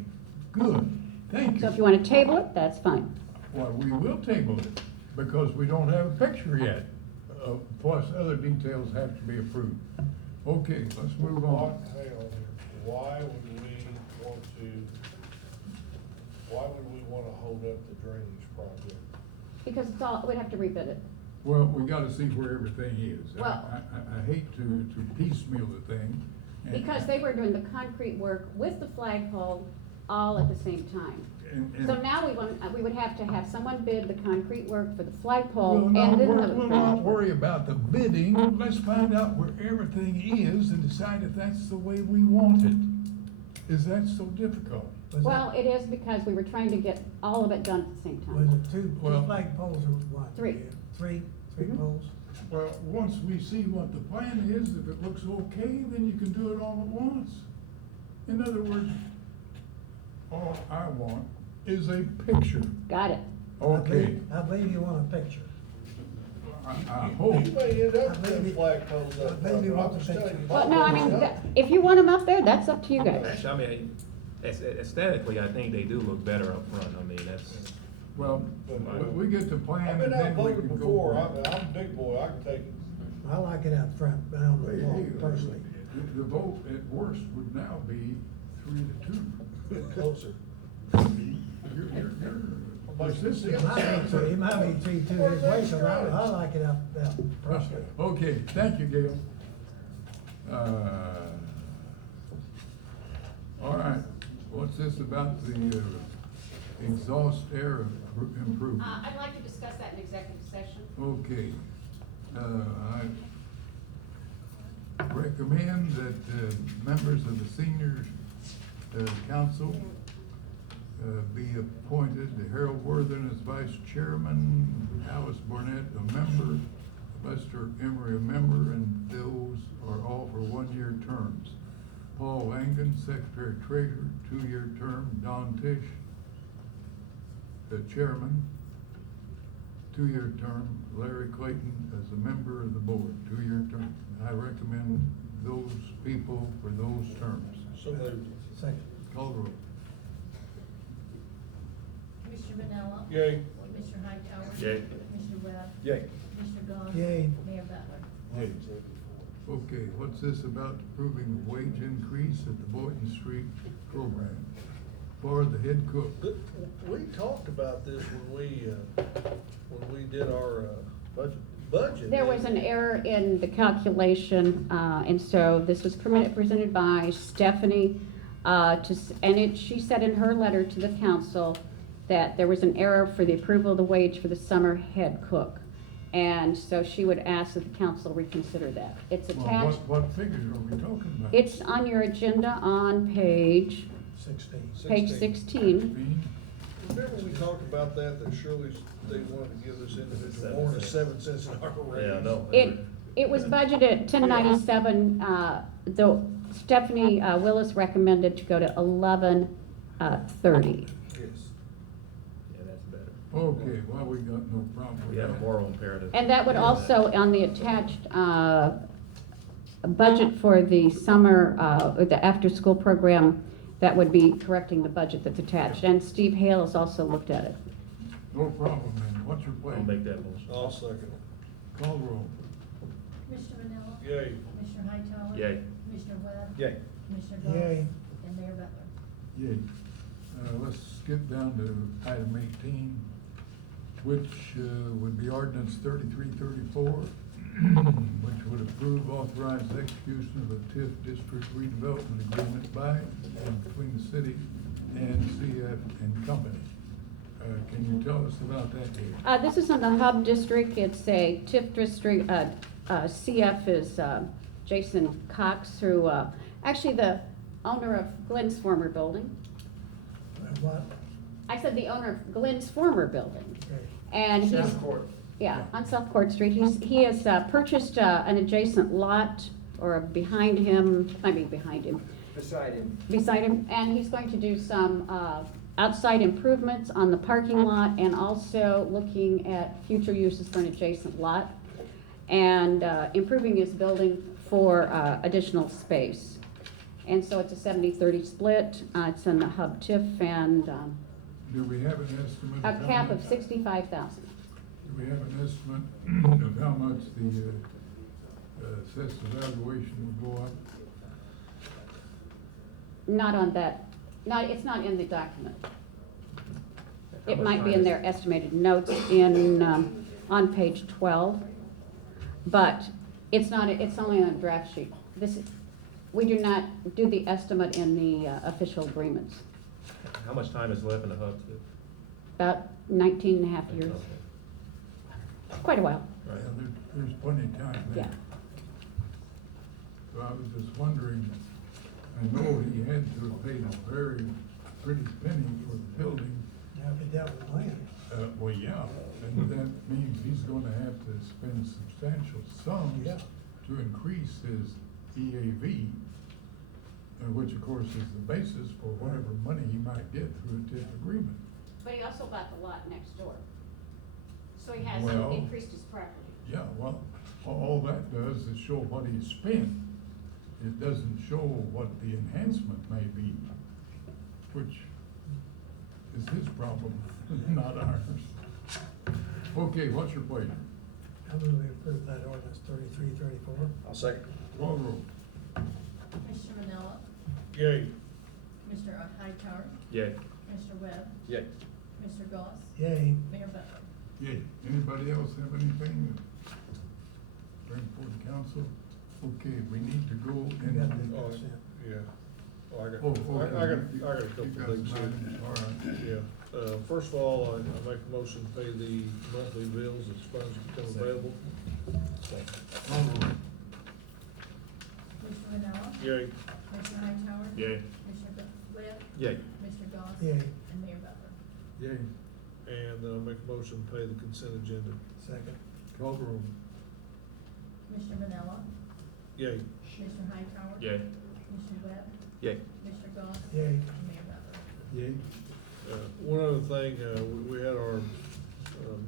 good, thank So you. if you wanna table it, that's fine. Well, we will table it, because we don't have a picture yet. Plus, other details have to be approved. Okay, let's move on. Hang on here. Why would we wanna hold up the drainage project? Because it's all, we'd have to rebid it. Well, we gotta see where everything is. Well- I hate to piecemeal the thing. and- Because they were doing the concrete work with the flagpole all at the same time. and- So now we would have to have someone bid the concrete work for the flagpole We'll and not, then wor- the we'll drainage not work. worry about the bidding, let's find out where everything is and decide if that's the way we want it. Is that so difficult? Well, it is because we were trying to get all of it done at the same Was time. it two Well- flag poles or what? Three. Three Mhm. poles? Well, once we see what the plan is, if it looks okay, then you can do it all at once. In other words, all I want is a picture. Got it. Okay, I believe you want a picture. I hope. You may end up with Maybe- them flagpoles up maybe front, but want I'm the just telling picture. you. Well, no, I mean, if you want them up there, that's up to you guys. Actually, I mean, Aesthetically, I think they do look better up front. I mean, that's. Well, we get the plan I've and been then we outvoted can before, go. I'm a big boy, I can take it. I like it out front, but I don't Hey, know hey, personally. The vote at worst would now be 3-2. Get closer. You're It persistent. might be 3-2 his way, so I like it out personally. Okay, thank you, Gail. All right, what's this about the exhaust air improvement? I'd like to discuss that in executive session. Okay, I recommend that members of the senior council be appointed, Harold Worthen as vice chairman, Alice Barnett a member, Lester Emery a member, and those are all for one-year terms. Paul Langen, secretary treasurer, 2-year term. Don Tisch, the chairman, 2-year term. Larry Clayton as a member of the board, 2-year term. I recommend those people for those terms. So moved. Second. Call the roll. Commissioner Manella? Yay. Commissioner Hightower? Yay. Commissioner Webb? Yay. Commissioner Galt? Yay. Mayor Butler? Yay. Okay, what's this about approving a wage increase at the Boynton Street program for the head cook? We talked about this when we did our, budget. There was an error in the calculation, and so this was presented by Stephanie, she said in her letter to the council that there was an error for the approval of the wage for the summer head cook. And so she would ask that the council reconsider that. It's Well, attached, what figures are we talking about? it's on your agenda on page 16. Remember we talked about that surely they wanted to give this individual more than 7 cents an hour raise? Yeah, no. It was budgeted 1097, though Stephanie Willis recommended to go to 1130. Yes. Yeah, that's better. Okay, well, we got no problem with We have a that. moral imperative. And that would also, on the attached budget for the summer, the after-school program, that would be correcting the budget that's attached. And Steve Hale has also looked at it. No problem, man. What's your plan? I'll make that motion. I'll second it. Call the roll. Commissioner Manella? Yay. Commissioner Hightower? Yay. Commissioner Webb? Yay. Commissioner Galt? Yay. And Mayor Butler? Yay. Let's skip down to item 18, which would be ordinance 3334, which would approve authorized execution of a TIF district redevelopment agreement by and between the city and CF and company. Can you tell us about that, Dave? This is in the Hub District. It's a TIF district. CF is Jason Cox, who, actually the owner of Glenn's former building. What? I said the owner of Glenn's former building. Okay. And he's, South Court. yeah, on South Court Street. He has purchased an adjacent lot, or behind him, beside him, and he's going to do some outside improvements on the parking lot and also looking at future uses for an adjacent lot and improving his building for additional space. And so it's a 70-30 split. It's in the Hub TIF and Do we have an estimate? a how cap of much- $65,000. Do we have an estimate of how much the assessed evaluation will go up? Not on that, it's not in the document. It much might be time in is- their estimated notes on page 12, but it's not, it's only on a draft sheet. We do not do the estimate in the official agreements. How much time is left in the hub? About 19 and a half years, quite a while. Yeah, there's plenty of time there. Yeah. So I was just wondering, I know he had to have paid a very pretty penny for the building. Now, if it dealt with land. Well, yeah, and that means he's gonna have to spend substantial sums Yeah. to increase his EAV, which of course is the basis for whatever money he might get through a TIF agreement. But he also bought the lot next door, so he has Well- increased his property. Yeah, well, all that does is show what he spent. It doesn't show what the enhancement may be. which is his problem, not ours. Okay, what's your pleasure? I move we approve that ordinance 3334. I'll second. Call roll. Commissioner Manella, Yay. Commissioner Hightower, Yay. Commissioner Webb, Yay. Commissioner Goss, Yay. Mayor Butler. Yay. Anybody else have anything to bring before the council? Okay, we need to go You got in. the Oh, consent. yeah. Oh, I got, Oh, okay. I got a couple You got things some here. items, all right. Yeah, first of all, I make a motion to pay the monthly bills as funds become available. Call roll. Commissioner Manella, Yay. Commissioner Hightower, Yay. Commissioner Webb, Yay. Commissioner Goss, Yay. and Mayor Butler. Yay. And, make a motion to pay the consent agenda. Second. Call roll. Commissioner Manella, Yay. Commissioner Hightower, Yay. Commissioner Webb, Yay. Commissioner Goss, Yay. and Mayor Butler. Yay. One other thing, we had our,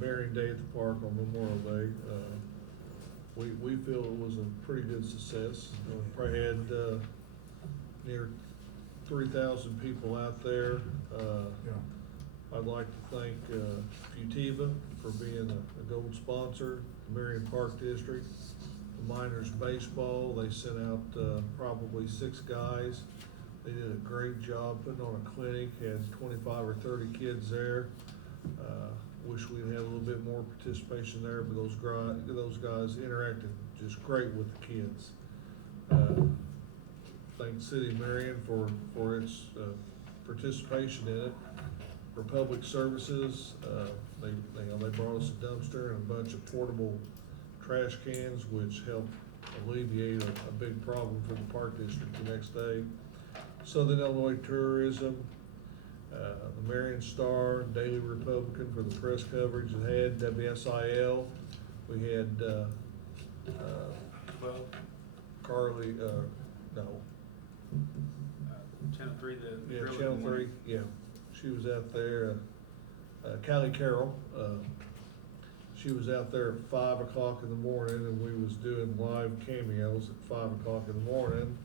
Marion Day at the park on Memorial Day. We feel it was a pretty good success. Probably had, near 3,000 people out there. Yeah. I'd like to thank, Futiva for being a gold sponsor, Marion Park District, the Miners Baseball. They sent out, probably 6 guys. They did a great job putting on a clinic, had 25 or 30 kids there. Wish we'd had a little bit more participation there, but those guys interacted just great with the kids. Thank the City of Marion for its, participation in it. For public services, they brought us a dumpster and a bunch of portable trash cans, which helped alleviate a big problem for the Park District the next day. Southern Illinois Tourism, the Marion Star, Daily Republican for the press coverage it had, WSIL. We had, Carly, no. Channel 3, the Yeah, grill in Channel the morning. 3, yeah. She was out there, Callie Carroll, she was out there at 5 o'clock in the morning, and we was doing live cameos at 5 o'clock in the morning,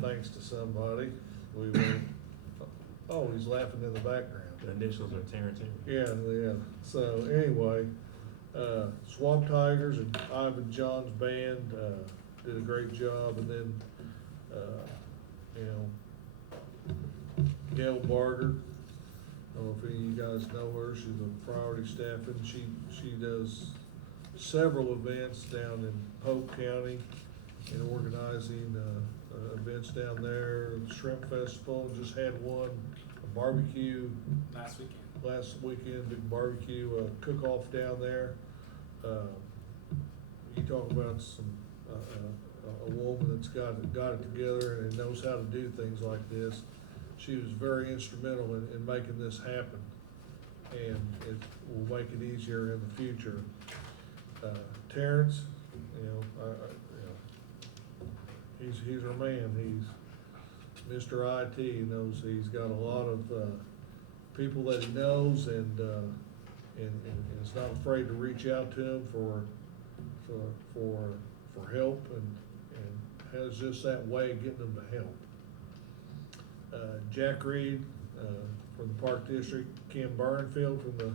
thanks to somebody. We were, oh, he's laughing in the background. The initials are Tarantino. Yeah. So anyway, Swamp Tigers and Ivan John's band, did a great job, and then, Gail Barger, I don't know if any of you guys know her, she's a priority staffing, she does several events down in Polk County and organizing, events down there, Shrimp Festival, just had one, a barbecue. Last weekend, big barbecue, cook-off down there. You talk about some, a woman that's got it together and knows how to do things like this. She was very instrumental in making this happen, and it will make it easier in the future. Terrence, he's our man. He's Mr. IT. He knows he's got a lot of people that he knows, and is not afraid to reach out to him for help, and has just that way of getting them to help. Jack Reed from the Park District, Kim Burnfield from the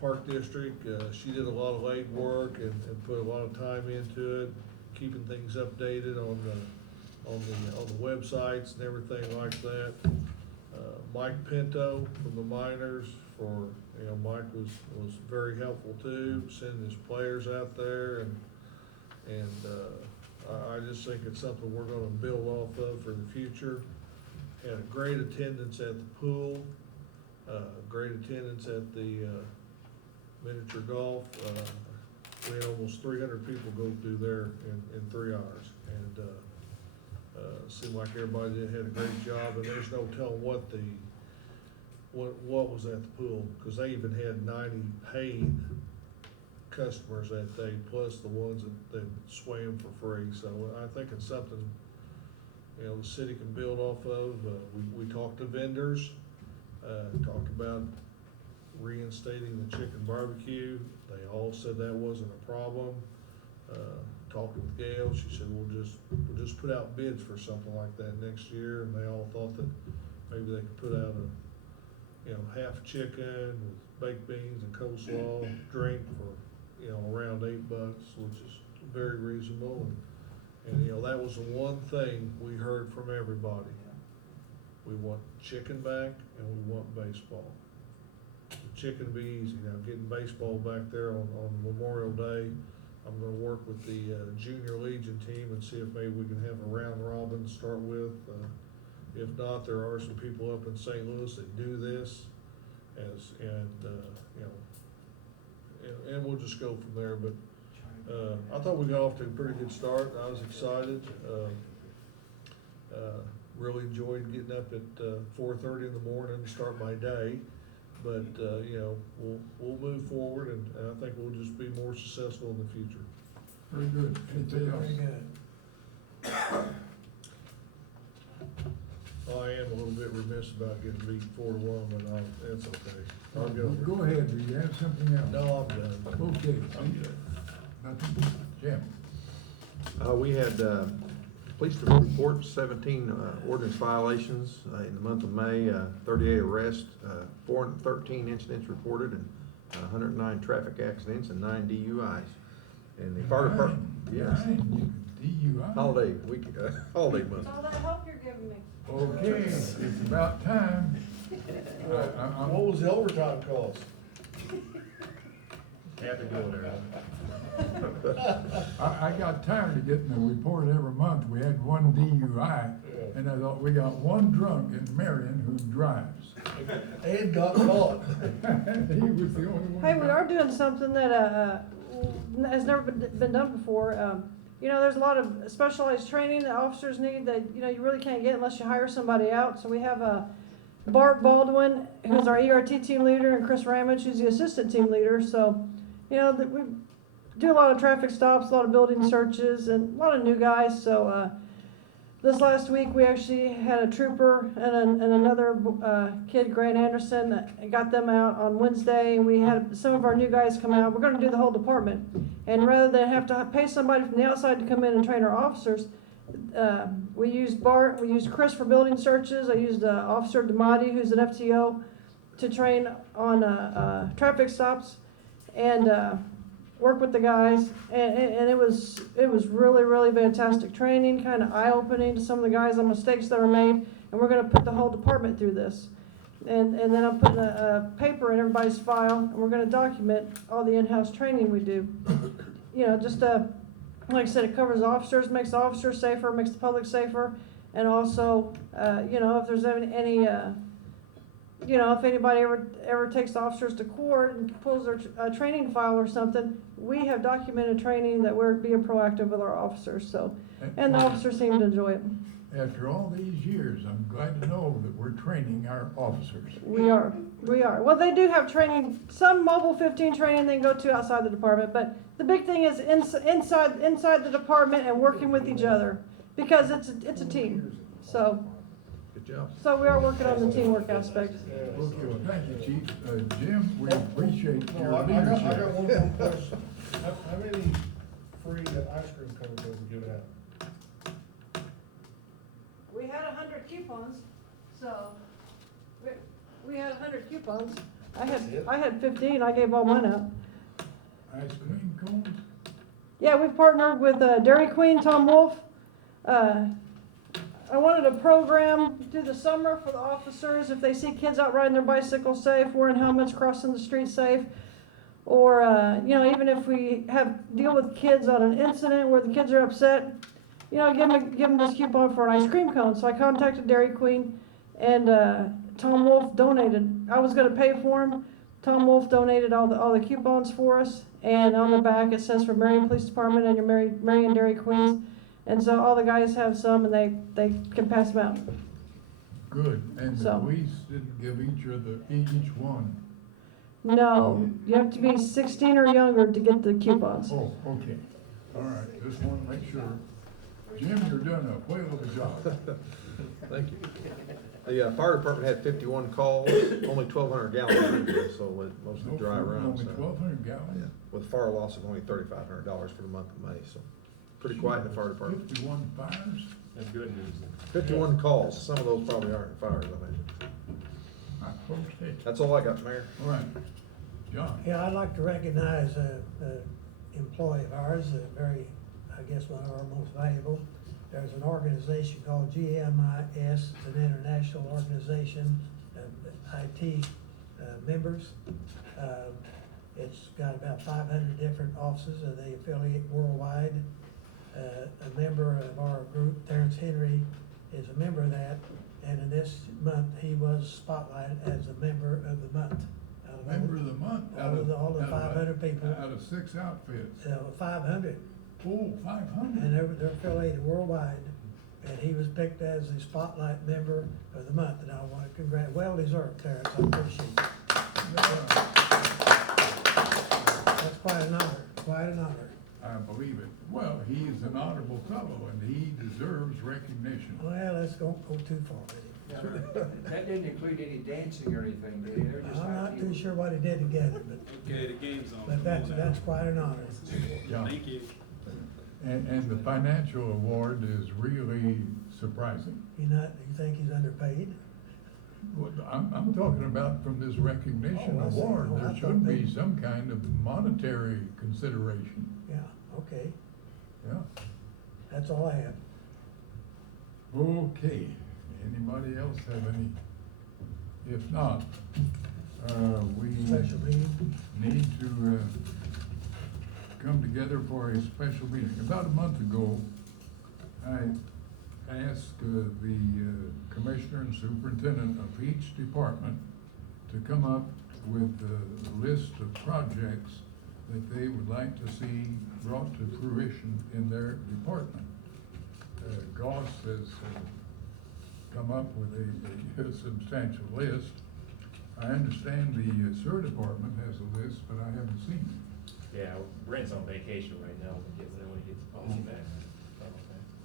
Park District. She did a lot of leg work and put a lot of time into it, keeping things updated on the websites and everything like that. Mike Pinto from the Miners Mike was very helpful too, sending his players out there, and I just think it's something we're gonna build off of for the future. Had a great attendance at the pool, great attendance at the miniature golf. We had almost 300 people go through there in 3 hours, and seemed like everybody had a great job, and there's no telling what was at the pool, because they even had 90 paid customers that day, plus the ones that swam for free. So I think it's something the city can build off of. We talked to vendors, talked about reinstating the chicken barbecue. They all said that wasn't a problem. Talked with Gail, she said we'll just put out bids for something like that next year, and they all thought that maybe they could put out half chicken with baked beans and coleslaw, drink for, around $8, which is very reasonable. And that was the one thing we heard from everybody. We want chicken back and we want baseball. The chicken will be easy. Now, getting baseball back there on Memorial Day, I'm gonna work with the Junior Legion team and see if maybe we can have a round robin to start with. If not, there are some people up in St. Louis that do this and we'll just go from there. But I thought we got off to a pretty good start. I was excited. Really enjoyed getting up at 4:30 in the morning to start my day. But we'll move forward, and I think we'll just be more successful in the future. Very good. Anything else? Very good. I am a little bit remiss about getting beat 4-1, but that's okay. I'll go. Go ahead, do you have something else? No, I'm done. Okay. I'm good. Nothing. Jim? We had, police report 17 ordinance violations in the month of May, 38 arrests, 413 incidents reported, and 109 traffic accidents and 9 DUIs. And the fire department, yes. DUI? Holiday week, holiday month. All that help you're giving me. Okay, it's about time. What was the overtime cost? Have to go there. I got tired of getting a report every month. We had one DUI, and I thought, we got one drunk in Marion who drives. And got caught. He was the only one. Hey, we are doing something that, has never been done before. There's a lot of specialized training that officers need that, you really can't get unless you hire somebody out. So we have, Bart Baldwin, who's our ERT team leader, and Chris Ramage, who's the assistant team leader. So, we do a lot of traffic stops, a lot of building searches, and a lot of new guys. So, this last week, we actually had a trooper and another kid, Grant Anderson, that got them out on Wednesday, and we had some of our new guys come out. We're going to do the whole department. And rather than have to pay somebody from the outside to come in and train our officers, we used Bart, we used Chris for building searches. I used Officer Damati, who's an FTO, to train on traffic stops and work with the guys. And it was really, really fantastic training, kind of eye-opening to some of the guys on mistakes that were made. And we're going to put the whole department through this. And then I'm putting a paper in everybody's file, and we're going to document all the in-house training we do. Like I said, it covers officers, makes the officers safer, makes the public safer, and also, if there's any if anybody ever takes the officers to court and pulls their training file or something, we have documented training that we're being proactive with our officers. So, and the officers seem to enjoy it. After all these years, I'm glad to know that we're training our officers. We are. Well, they do have training, some Mobile 15 training they can go to outside the department, but the big thing is inside the department and working with each other, because it's a team. So, Good job. So we are working on the teamwork aspect. Okay, well, thank you, Chief. Jim, we appreciate your I leadership. got one more question. How many free ice cream cones have we given out? We had 100 coupons, so we had 100 coupons. I had 15. I gave all mine out. Ice cream cones? Yeah, we've partnered with Dairy Queen, Tom Wolf. I wanted a program through the summer for the officers if they see kids out riding their bicycles safe, wearing helmets, crossing the street safe, or even if we deal with kids on an incident where the kids are upset, give them this coupon for an ice cream cone. So I contacted Dairy Queen, and Tom Wolf donated. I was going to pay for them. Tom Wolf donated all the coupons for us, and on the back it says for Marion Police Department and your Marion Dairy Queens. And so all the guys have some, and they can pass them out. Good, and the police didn't give each one? No, you have to be 16 or younger to get the coupons. Oh, okay. All right, just want to make sure. Jim, you're doing a whale of a job. Thank you. The fire department had 51 calls, only 1,200 gallons, so with mostly dry runs. Only 1,200 gallons? Yeah, with fire loss of only $3,500 for the month of May, so pretty quiet in the fire department. 51 fires? That's good news. 51 calls, some of those probably aren't fires, I imagine. Okay, That's all I got, Mayor. all right. John? Yeah, I'd like to recognize a employee of ours, a very, I guess, one of our most valuable. There's an organization called GMIS, it's an international organization of IT members. It's got about 500 different offices, and they affiliate worldwide. A member of our group, Terrence Henry, is a member of that, and in this month, he was spotlighted as a member of the month. Member of the month? All the 500 people. Out of 6 outfits? 500. Oh, 500? And they're affiliated worldwide, and he was picked as the spotlight member of the month, and I want to congratulate, well deserved, Terrence, I appreciate it. That's quite an honor, quite an honor. I believe it. Well, he is an honorable fellow, and he deserves recognition. Well, let's don't go too far with him. That didn't include any dancing or anything, did it? They're just I'm not like too sure what he did to get it, but. Okay, the game's on. But that's quite an honor. Yeah. Thank you. And the financial award is really surprising. You think he's underpaid? Well, I'm talking about from this recognition Oh, I see. award, Oh, I there thought should be they- some kind of monetary consideration. Yeah, okay, Yeah. that's all I have. Okay, anybody else have any? If not, we Special meeting? need to, come together for a special meeting. About a month ago, I asked, the commissioner and superintendent of each department to come up with a list of projects that they would like to see brought to fruition in their department. Goss has come up with a substantial list. I understand the sewer department has a list, but I haven't seen it. Yeah, Brent's on vacation right now, when he gets the policy back.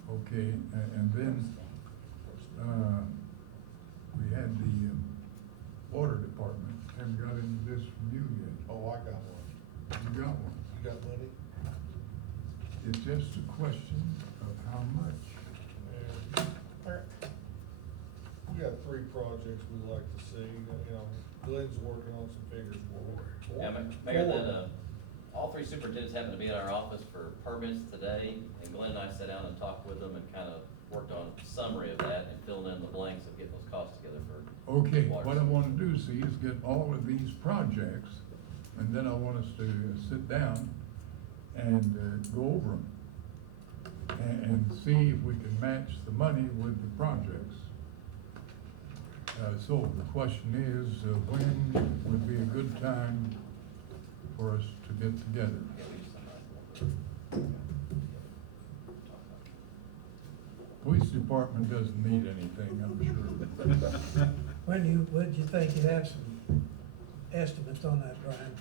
Okay, and then, we had the water department, haven't got into this from you yet. Oh, I got one. You got one. You got money? It's just a question of how much. We got 3 projects we'd like to see, Glenn's working on some figures for it. Yeah, Mayor, that, all 3 superintendents happened to be in our office for permits today, and Glenn and I sat down and talked with them and kind of worked on a summary of that and filling in the blanks of getting those costs together for. Okay, water. what I wanna do, see, is get all of these projects, and then I want us to sit down and, go over them. And see if we can match the money with the projects. So the question is, when would be a good time for us to get together? Police department doesn't need anything, I'm sure. When you think you'd have some estimates on that, Brian?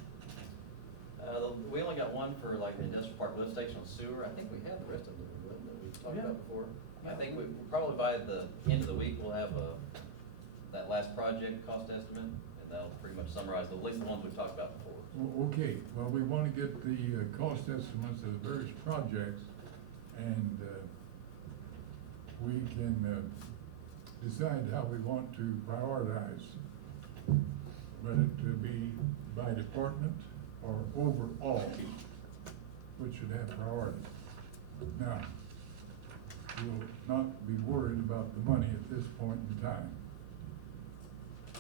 We only got one for like the industrial park lift station on sewer. I think we have the rest of them that we've talked about before. I think we probably by the end of the week, we'll have that last project cost estimate, and that'll pretty much summarize at least the ones we've talked about before. Okay, well, we want to get the cost estimates of the various projects, and we can decide how we want to prioritize. Whether it to be by department or overall, which should have priority. Now, we'll not be worried about the money at this point in time.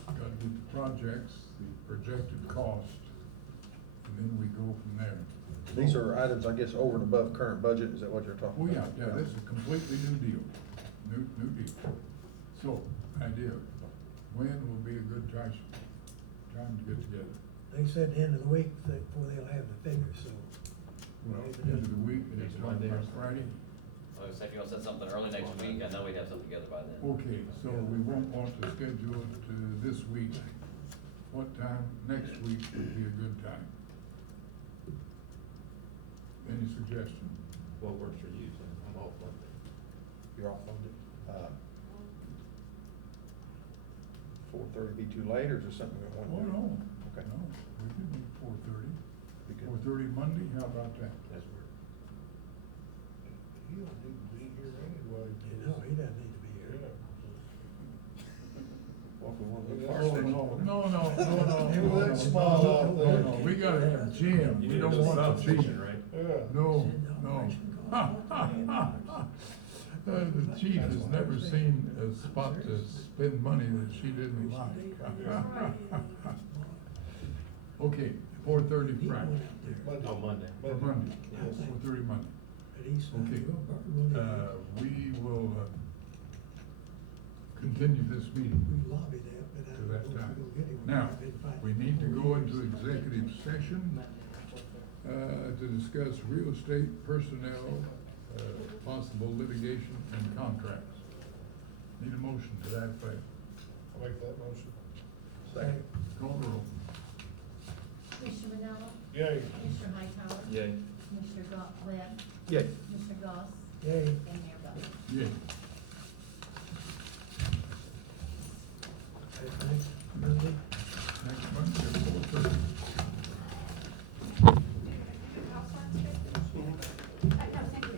Got to get the projects, the projected cost, and then we go from there. These are items, I guess, over and above current budget, is that what you're talking Oh, about? yeah, this is a completely new deal, new deal. So, idea, when will be a good time to get together? They said the end of the week before they'll have the figures, so. Well, end of the week, it's Monday or Friday. Like I said, if you want to set something early next week, I know we have something together by then. Okay, so we won't want to schedule it this week. What time next week would be a good time? Any suggestion? What works for you? I'm off Monday. You're off Monday? 4:30 be too late, or is there something we want to do? Oh, no. Okay. No, we could do 4:30. Be good. 4:30 Monday, how about that? That's weird. he don't need to be here anyway. No, he doesn't need to be here. Well, if we want to No, do fire station. no. Give me that smile out there. No, we gotta have Jim, we don't want to be. Yeah. No. The chief has never seen a spot to spend money that she didn't like. Okay, 4:30 Friday. On Monday. Or Monday, Yes. 4:30 Monday. But he's. Okay, we will, continue this meeting We lobbied that, but I to don't know that if we're time. gonna get him. Now, I've been fighting we need to for go years. into executive session, to discuss real estate, personnel, possible litigation and contracts. Need a motion to that effect. I'll make that motion. Second. Call the roll. Commissioner Manella? Yay. Commissioner Hightower? Yay. Commissioner Webb? Yay. Commissioner Goss? Yay. And Mayor Bell? Yeah.